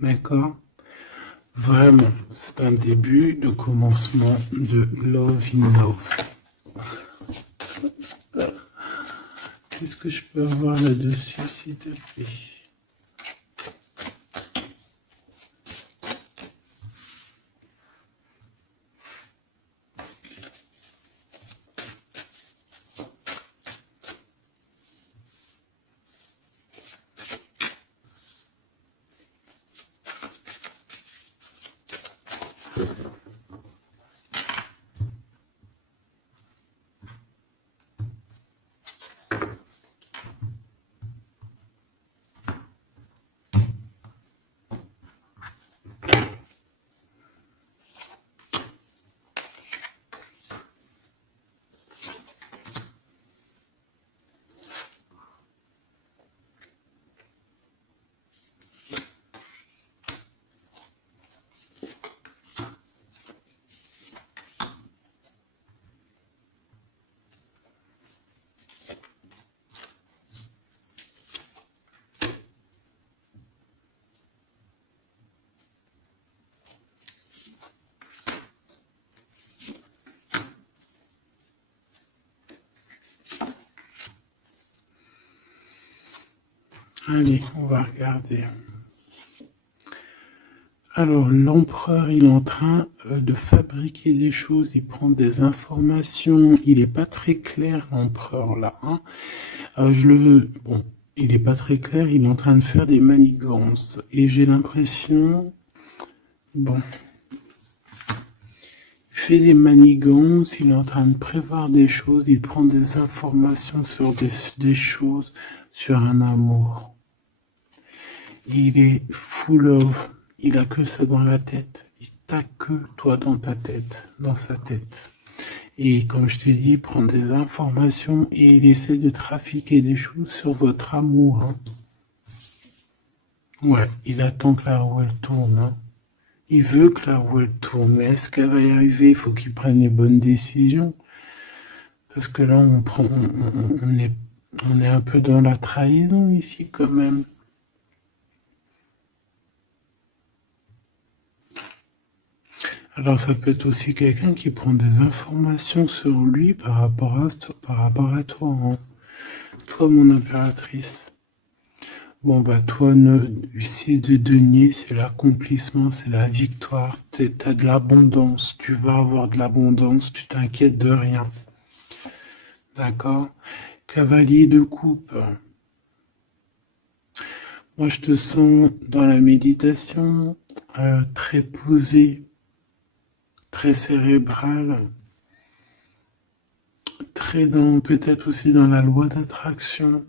D'accord? Vraiment, c'est un début de commencement de love in love. Qu'est-ce que je peux avoir là-dessus, s'il te plaît? Allez, on va regarder. Alors, l'empereur, il est en train de fabriquer des choses, il prend des informations, il est pas très clair, l'empereur, là, hein. Bon, il est pas très clair, il est en train de faire des manigances, et j'ai l'impression, bon, il fait des manigances, il est en train de prévoir des choses, il prend des informations sur des choses, sur un amour. Il est full of, il a que ça dans la tête. Il t'a que toi dans ta tête, dans sa tête. Et comme je t'ai dit, il prend des informations et il essaie de trafiquer des choses sur votre amour. Hein. Ouais, il attend que la roue elle tourne. Hein. Il veut que la roue elle tourne, mais est-ce qu'elle va y arriver? Il faut qu'il prenne les bonnes décisions. Parce que là, on est un peu dans la trahison ici quand même. Alors ça peut être aussi quelqu'un qui prend des informations sur lui par rapport à toi, hein. Toi mon impératrice. Bon bah toi, 6 de denier, c'est l'accomplissement, c'est la victoire, t'as de l'abondance, tu vas avoir de l'abondance, tu t'inquiètes de rien. D'accord? Cavalier de coupe. Moi je te sens dans la méditation, très posé, très cérébral. Très dans, peut-être aussi dans la loi d'attraction.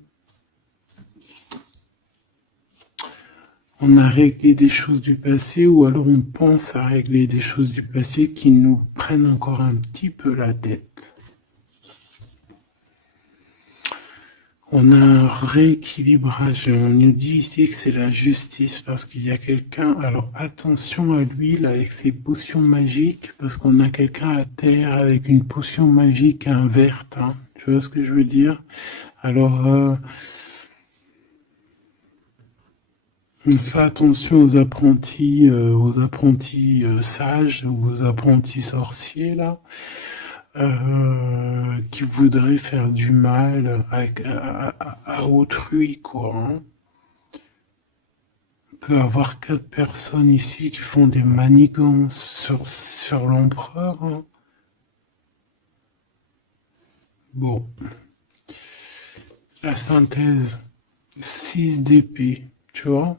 On a réglé des choses du passé ou alors on pense à régler des choses du passé qui nous prennent encore un petit peu la tête. On a un rééquilibrage. On nous dit ici que c'est la justice parce qu'il y a quelqu'un. Alors attention à lui là avec ses potions magiques parce qu'on a quelqu'un à terre avec une potion magique verte. Hein. Tu vois ce que je veux dire? Alors fais attention aux apprentis sages ou aux apprentis sorciers là. Qui voudraient faire du mal à autrui, quoi. Hein. On peut avoir 4 personnes ici qui font des manigances sur l'empereur. Hein. Bon. La synthèse. 6 d'épée. Tu vois?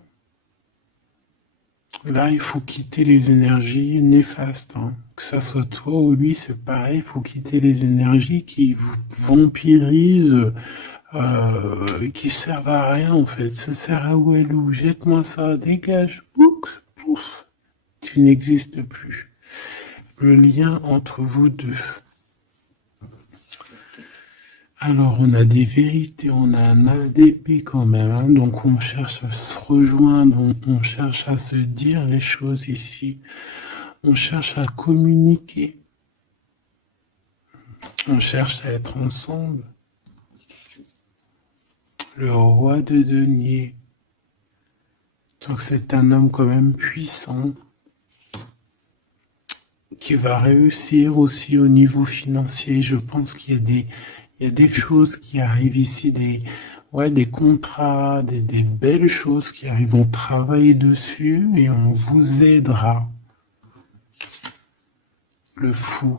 Là, il faut quitter les énergies néfastes. Hein. Que ça soit toi ou lui, c'est pareil. Il faut quitter les énergies qui vous vampirisent, qui servent à rien en fait. Ça sert à Walou. Jette-moi ça, dégage. Pouf, pouf. Tu n'existes plus. Le lien entre vous deux. Alors, on a des vérités, on a un as d'épée quand même, hein, donc on cherche à se rejoindre, on cherche à se dire les choses ici, on cherche à communiquer, on cherche à être ensemble. Le roi de denier, donc c'est un homme quand même puissant, qui va réussir aussi au niveau financier. Je pense qu'il y a des choses qui arrivent ici, des contrats, des belles choses qui arrivent. On travaille dessus et on vous aidera. Le fou.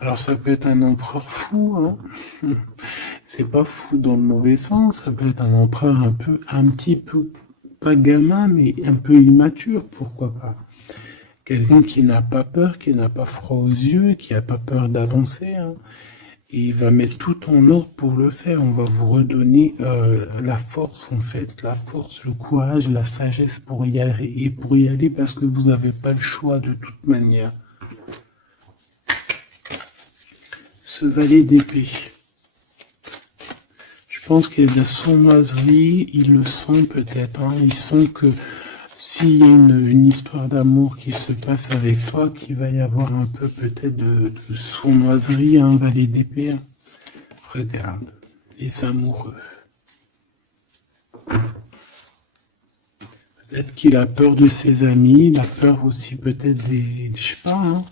Alors ça peut être un empereur fou, hein. C'est pas fou dans le mauvais sens. Ça peut être un empereur un petit peu, pas gamin, mais un peu immature, pourquoi pas. Quelqu'un qui n'a pas peur, qui n'a pas froid aux yeux, qui n'a pas peur d'avancer. Hein. Et il va mettre tout en ordre pour le faire. On va vous redonner la force, en fait. La force, le courage, la sagesse pour y aller. Et pour y aller parce que vous n'avez pas le choix de toute manière. Ce valet d'épée. Je pense qu'il y a de la sournoiserie. Il le sent peut-être. Hein. Il sent que s'il y a une histoire d'amour qui se passe avec toi, qu'il va y avoir un peu peut-être de sournoiserie, un valet d'épée. Regarde, les amoureux. Peut-être qu'il a peur de ses amis, il a peur aussi peut-être je sais pas, hein.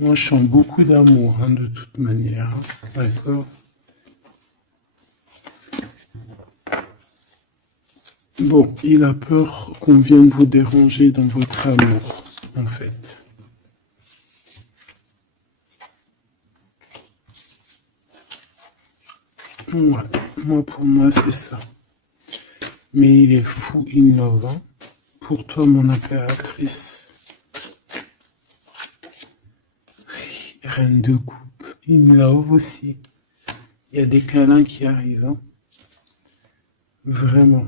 Moi, je sens beaucoup d'amour, hein, de toute manière. Hein. D'accord? Bon, il a peur qu'on vienne vous déranger dans votre amour, en fait. Ouais, moi, pour moi, c'est ça. Mais il est fou innovant. Pour toi, mon impératrice, reine de coupe, in love aussi. Il y a des câlins qui arrivent, hein. Vraiment.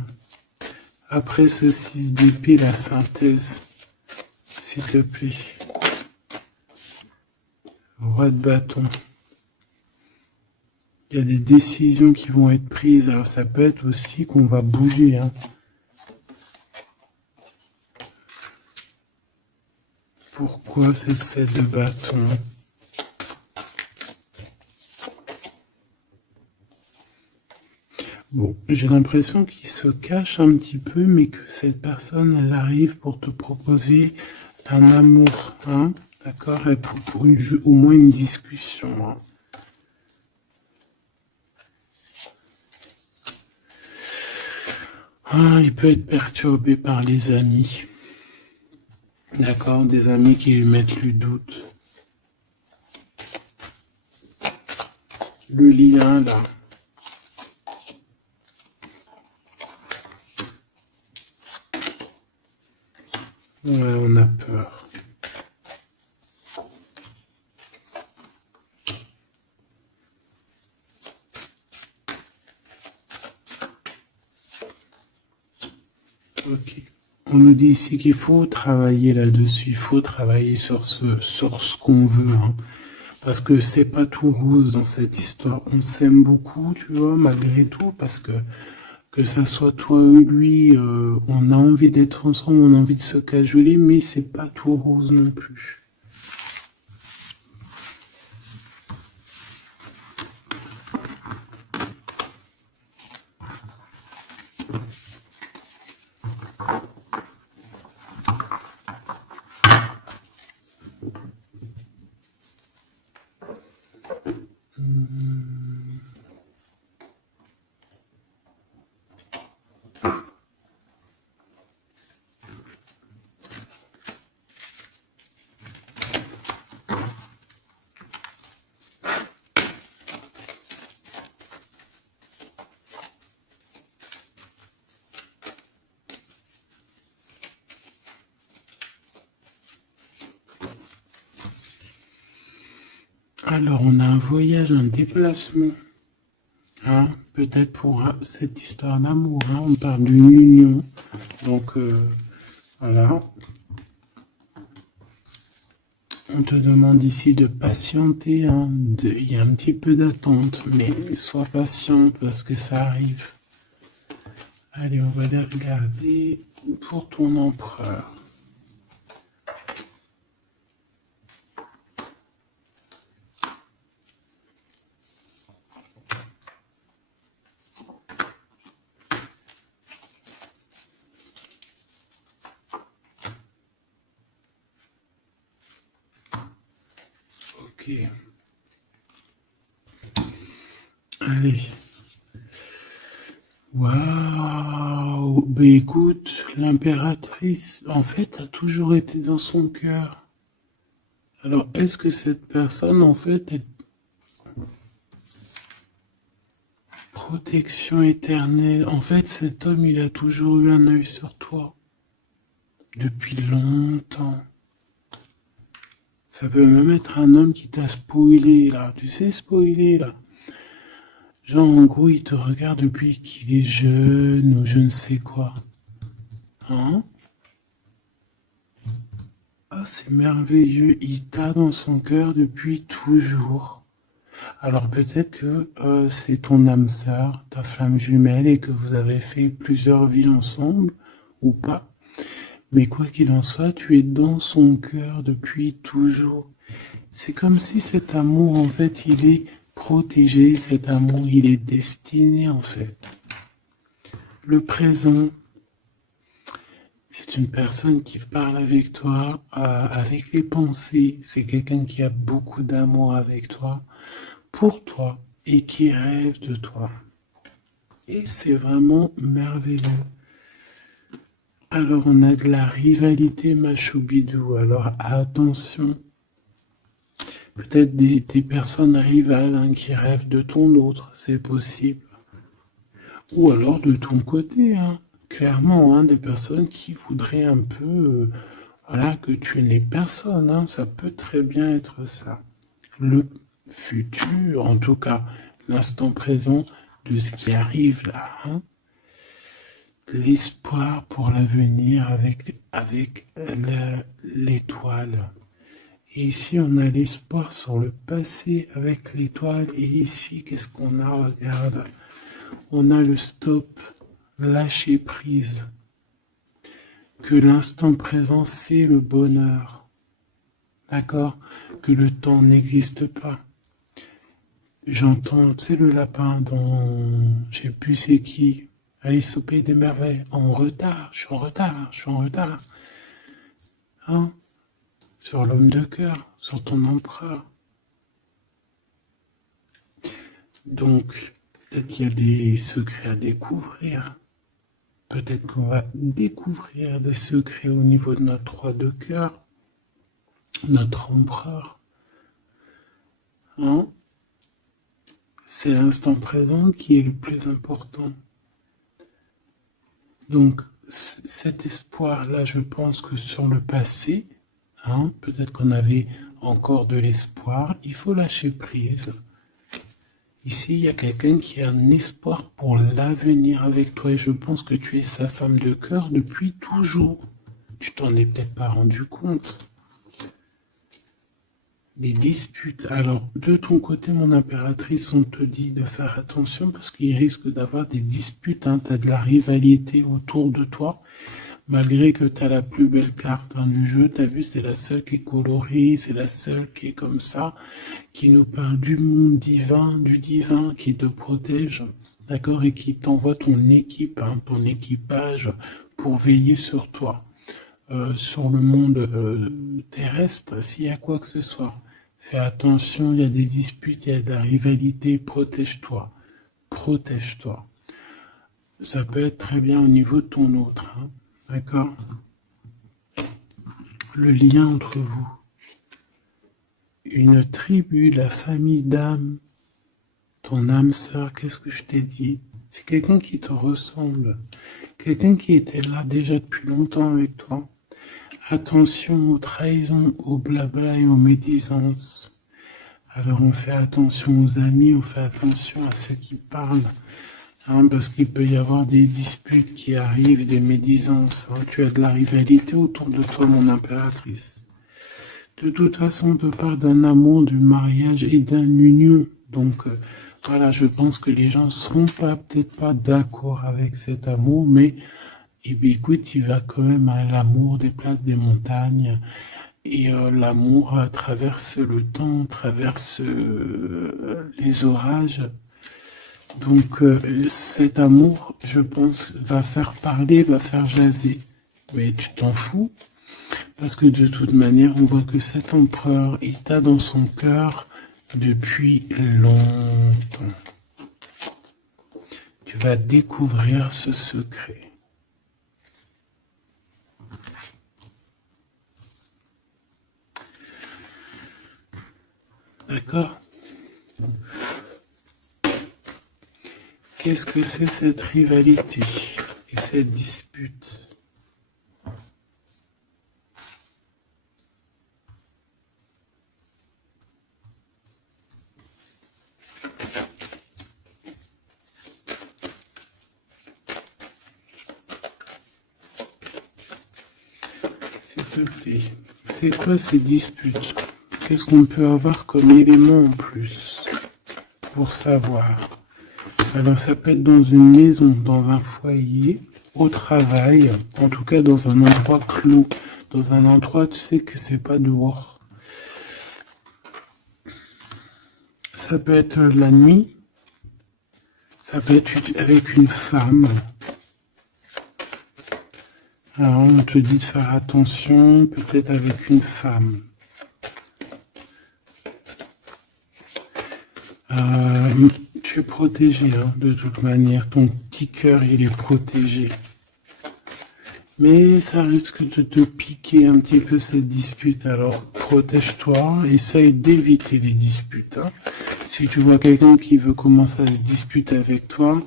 Après ce 6 d'épée, la synthèse, s'il te plaît. Roi de bâton. Il y a des décisions qui vont être prises. Alors ça peut être aussi qu'on va bouger, hein. Pourquoi c'est le 7 de bâton? Bon, j'ai l'impression qu'il se cache un petit peu, mais que cette personne, elle arrive pour te proposer un amour, hein, d'accord, et pour au moins une discussion. Hein. Ah, il peut être perturbé par les amis, d'accord, des amis qui lui mettent le doute. Le lien, là. Ouais, on a peur. Ok. On nous dit ici qu'il faut travailler là-dessus, il faut travailler sur ce qu'on veut, hein. Parce que c'est pas tout rose dans cette histoire. On s'aime beaucoup, tu vois, malgré tout, parce que ça soit toi ou lui, on a envie d'être ensemble, on a envie de se cajoler, mais c'est pas tout rose non plus. Alors, on a un voyage, un déplacement. Hein, peut-être pour cette histoire d'amour. Hein, on parle d'une union. Donc, voilà. On te demande ici de patienter. Hein, il y a un petit peu d'attente, mais sois patiente parce que ça arrive. Allez, on va aller regarder pour ton empereur. Ok. Allez. Waouh! Ben écoute, l'impératrice, en fait, a toujours été dans son cœur. Alors, est-ce que cette personne, en fait, est protection éternelle? En fait, cet homme, il a toujours eu un œil sur toi. Depuis longtemps. Ça peut même être un homme qui t'a spoilé, là. Tu sais, spoilé, là. Genre, en gros, il te regarde depuis qu'il est jeune ou je ne sais quoi. Hein? Ah, c'est merveilleux. Il t'a dans son cœur depuis toujours. Alors peut-être que c'est ton âme sœur, ta flamme jumelle, et que vous avez fait plusieurs vies ensemble, ou pas. Mais quoi qu'il en soit, tu es dans son cœur depuis toujours. C'est comme si cet amour, en fait, il est protégé, cet amour, il est destiné, en fait. Le présent, si c'est une personne qui parle avec toi, avec les pensées. C'est quelqu'un qui a beaucoup d'amour avec toi, pour toi, et qui rêve de toi. Et c'est vraiment merveilleux. Alors on a de la rivalité machoubidou, alors attention. Peut-être des personnes rivales hein, qui rêvent de ton autre, c'est possible. Ou alors de ton côté, hein, clairement, hein, des personnes qui voudraient un peu voilà, que tu n'aies personne. Hein, ça peut très bien être ça. Le futur, en tout cas, l'instant présent de ce qui arrive là. Hein, l'espoir pour l'avenir avec l'étoile. Et ici, on a l'espoir sur le passé avec l'étoile. Et ici, qu'est-ce qu'on a? Regarde. On a le stop, lâcher prise. Que l'instant présent, c'est le bonheur. D'accord? Que le temps n'existe pas. J'entends, tu sais, le lapin dont je sais plus c'est qui. Alice au pays des merveilles. En retard, je suis en retard, je suis en retard. Hein? Sur l'homme de cœur, sur ton empereur. Donc, peut-être qu'il y a des secrets à découvrir. Peut-être qu'on va découvrir des secrets au niveau de notre roi de cœur, notre empereur. Hein? C'est l'instant présent qui est le plus important. Donc, cet espoir-là, je pense que sur le passé, hein, peut-être qu'on avait encore de l'espoir, il faut lâcher prise. Ici, il y a quelqu'un qui a un espoir pour l'avenir avec toi et je pense que tu es sa femme de cœur depuis toujours. Tu t'en es peut-être pas rendu compte. Les disputes. Alors, de ton côté, mon impératrice, on te dit de faire attention parce qu'il risque d'avoir des disputes. Hein. Tu as de la rivalité autour de toi. Malgré que tu as la plus belle carte hein, du jeu, tu as vu, c'est la seule qui est colorée, c'est la seule qui est comme ça, qui nous parle du monde divin, du divin, qui te protège, d'accord, et qui t'envoie ton équipe, hein, ton équipage pour veiller sur toi. Sur le monde terrestre, s'il y a quoi que ce soit. Fais attention, il y a des disputes, il y a de la rivalité, protège-toi. Protège-toi. Ça peut être très bien au niveau de ton autre, hein, d'accord? Le lien entre vous. Une tribu, la famille d'âme, ton âme sœur, qu'est-ce que je t'ai dit? C'est quelqu'un qui te ressemble, quelqu'un qui était là déjà depuis longtemps avec toi. Attention aux trahisons, aux blabla et aux médisances. Alors on fait attention aux amis, on fait attention à ceux qui parlent, hein, parce qu'il peut y avoir des disputes qui arrivent, des médisances. Hein. Tu as de la rivalité autour de toi, mon impératrice. De toute façon, on te parle d'un amour, du mariage et d'une union. Donc voilà, je pense que les gens ne seront peut-être pas d'accord avec cet amour, mais et bien, écoute, il va quand même à l'amour des places des montagnes. Et l'amour traverse le temps, traverse les orages. Donc cet amour, je pense, va faire parler, va faire jaser. Mais tu t'en fous, parce que de toute manière, on voit que cet empereur est dans son cœur depuis longtemps. Tu vas découvrir ce secret. D'accord? Qu'est-ce que c'est cette rivalité et cette dispute? S'il te plaît, c'est quoi ces disputes? Qu'est-ce qu'on peut avoir comme élément en plus pour savoir? Alors ça peut être dans une maison, dans un foyer, au travail, en tout cas dans un endroit clos, dans un endroit tu sais que c'est pas dehors. Ça peut être la nuit, ça peut être avec une femme, Alors, on te dit de faire attention, peut-être avec une femme. Tu es protégé, hein, de toute manière. Ton petit cœur, il est protégé. Mais ça risque de te piquer un petit peu cette dispute. Alors, protège-toi, essaye d'éviter les disputes. Hein. Si tu vois quelqu'un qui veut commencer à se disputer avec toi,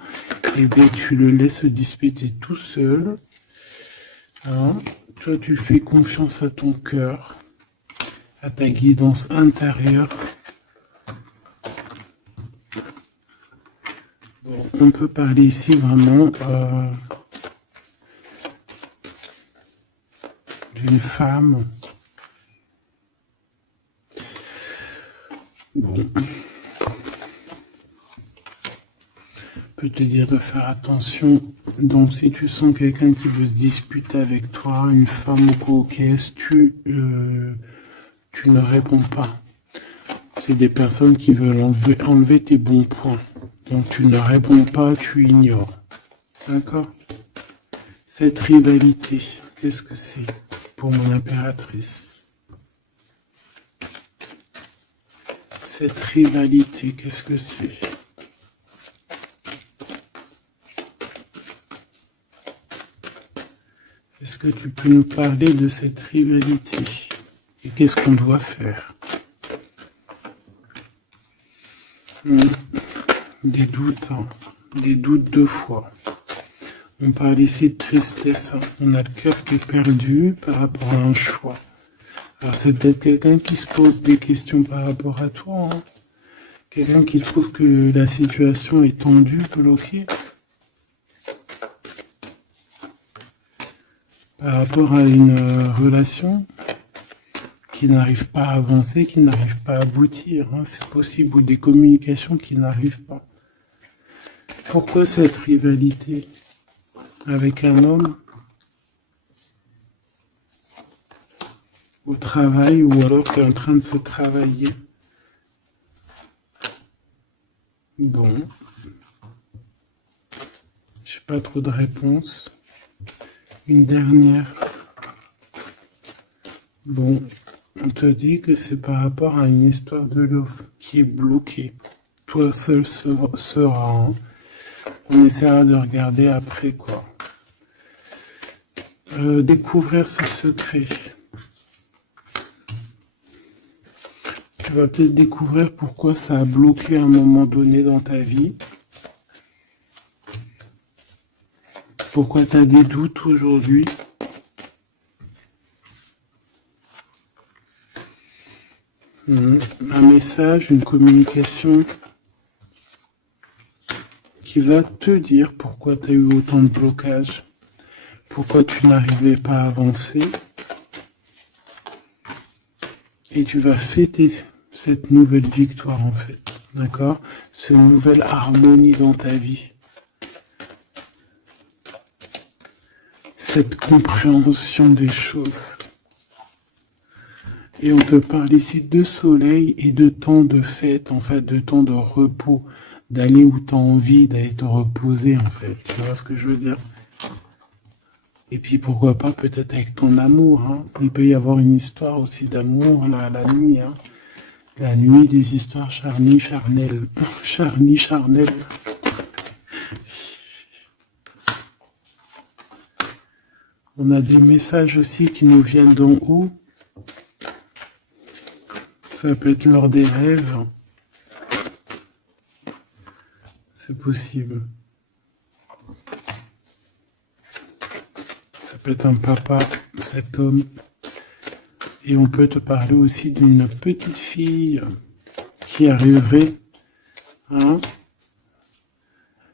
eh bien, tu le laisses se disputer tout seul. Hein. Toi, tu fais confiance à ton cœur, à ta guidance intérieure. Bon, on peut parler ici vraiment d'une femme. Bon. Je peux te dire de faire attention. Donc, si tu sens quelqu'un qui veut se disputer avec toi, une femme ou quoi, tu ne réponds pas. C'est des personnes qui veulent enlever tes bons points. Donc, tu ne réponds pas, tu ignores. D'accord? Cette rivalité, qu'est-ce que c'est pour mon impératrice? Cette rivalité, qu'est-ce que c'est? Est-ce que tu peux nous parler de cette rivalité? Et qu'est-ce qu'on doit faire? Des doutes, hein. Des doutes deux fois. On parle ici de tristesse. Hein. On a le cœur qui est perdu par rapport à un choix. Alors c'est peut-être quelqu'un qui se pose des questions par rapport à toi. Hein. Quelqu'un qui trouve que la situation est tendue, bloquée. Par rapport à une relation qui n'arrive pas à avancer, qui n'arrive pas à aboutir. Hein. C'est possible. Ou des communications qui n'arrivent pas. Pourquoi cette rivalité avec un homme au travail ou alors qui est en train de se travailler? Bon, j'ai pas trop de réponses. Une dernière. Bon, on te dit que c'est par rapport à une histoire de love qui est bloquée. Toi seul sera. Hein. On essaiera de regarder après quoi. Découvrir ce secret. Tu vas peut-être découvrir pourquoi ça a bloqué à un moment donné dans ta vie. Pourquoi tu as des doutes aujourd'hui. Un message, une communication qui va te dire pourquoi tu as eu autant de blocages, pourquoi tu n'arrivais pas à avancer. Et tu vas fêter cette nouvelle victoire en fait, d'accord? Cette nouvelle harmonie dans ta vie. Cette compréhension des choses. Et on te parle ici de soleil et de temps de fête, en fait, de temps de repos, d'aller où tu as envie, d'aller te reposer, en fait. Tu vois ce que je veux dire? Et puis pourquoi pas peut-être avec ton amour, hein. Il peut y avoir une histoire aussi d'amour là, la nuit, hein. La nuit des histoires charnies, charnelles. Charnies, charnelles. On a des messages aussi qui nous viennent d'en haut. Ça peut être lors des rêves. C'est possible. Ça peut être un papa, cet homme. Et on peut te parler aussi d'une petite fille qui arriverait. Hein.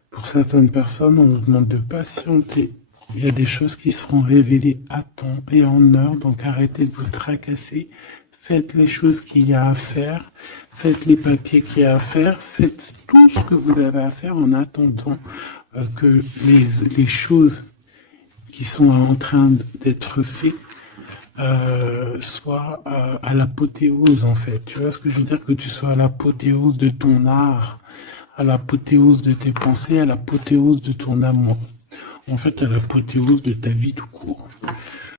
Pour certaines personnes, on nous demande de patienter. Il y a des choses qui seront révélées à temps et en heure. Donc arrêtez de vous tracasser. Faites les choses qu'il y a à faire, faites les papiers qu'il y a à faire, faites tout ce que vous avez à faire en attendant que les choses qui sont en train d'être faites soient à l'apothéose en fait. Tu vois ce que je veux dire? Que tu sois à l'apothéose de ton art, à l'apothéose de tes pensées, à l'apothéose de ton amour. En fait, à l'apothéose de ta vie tout court.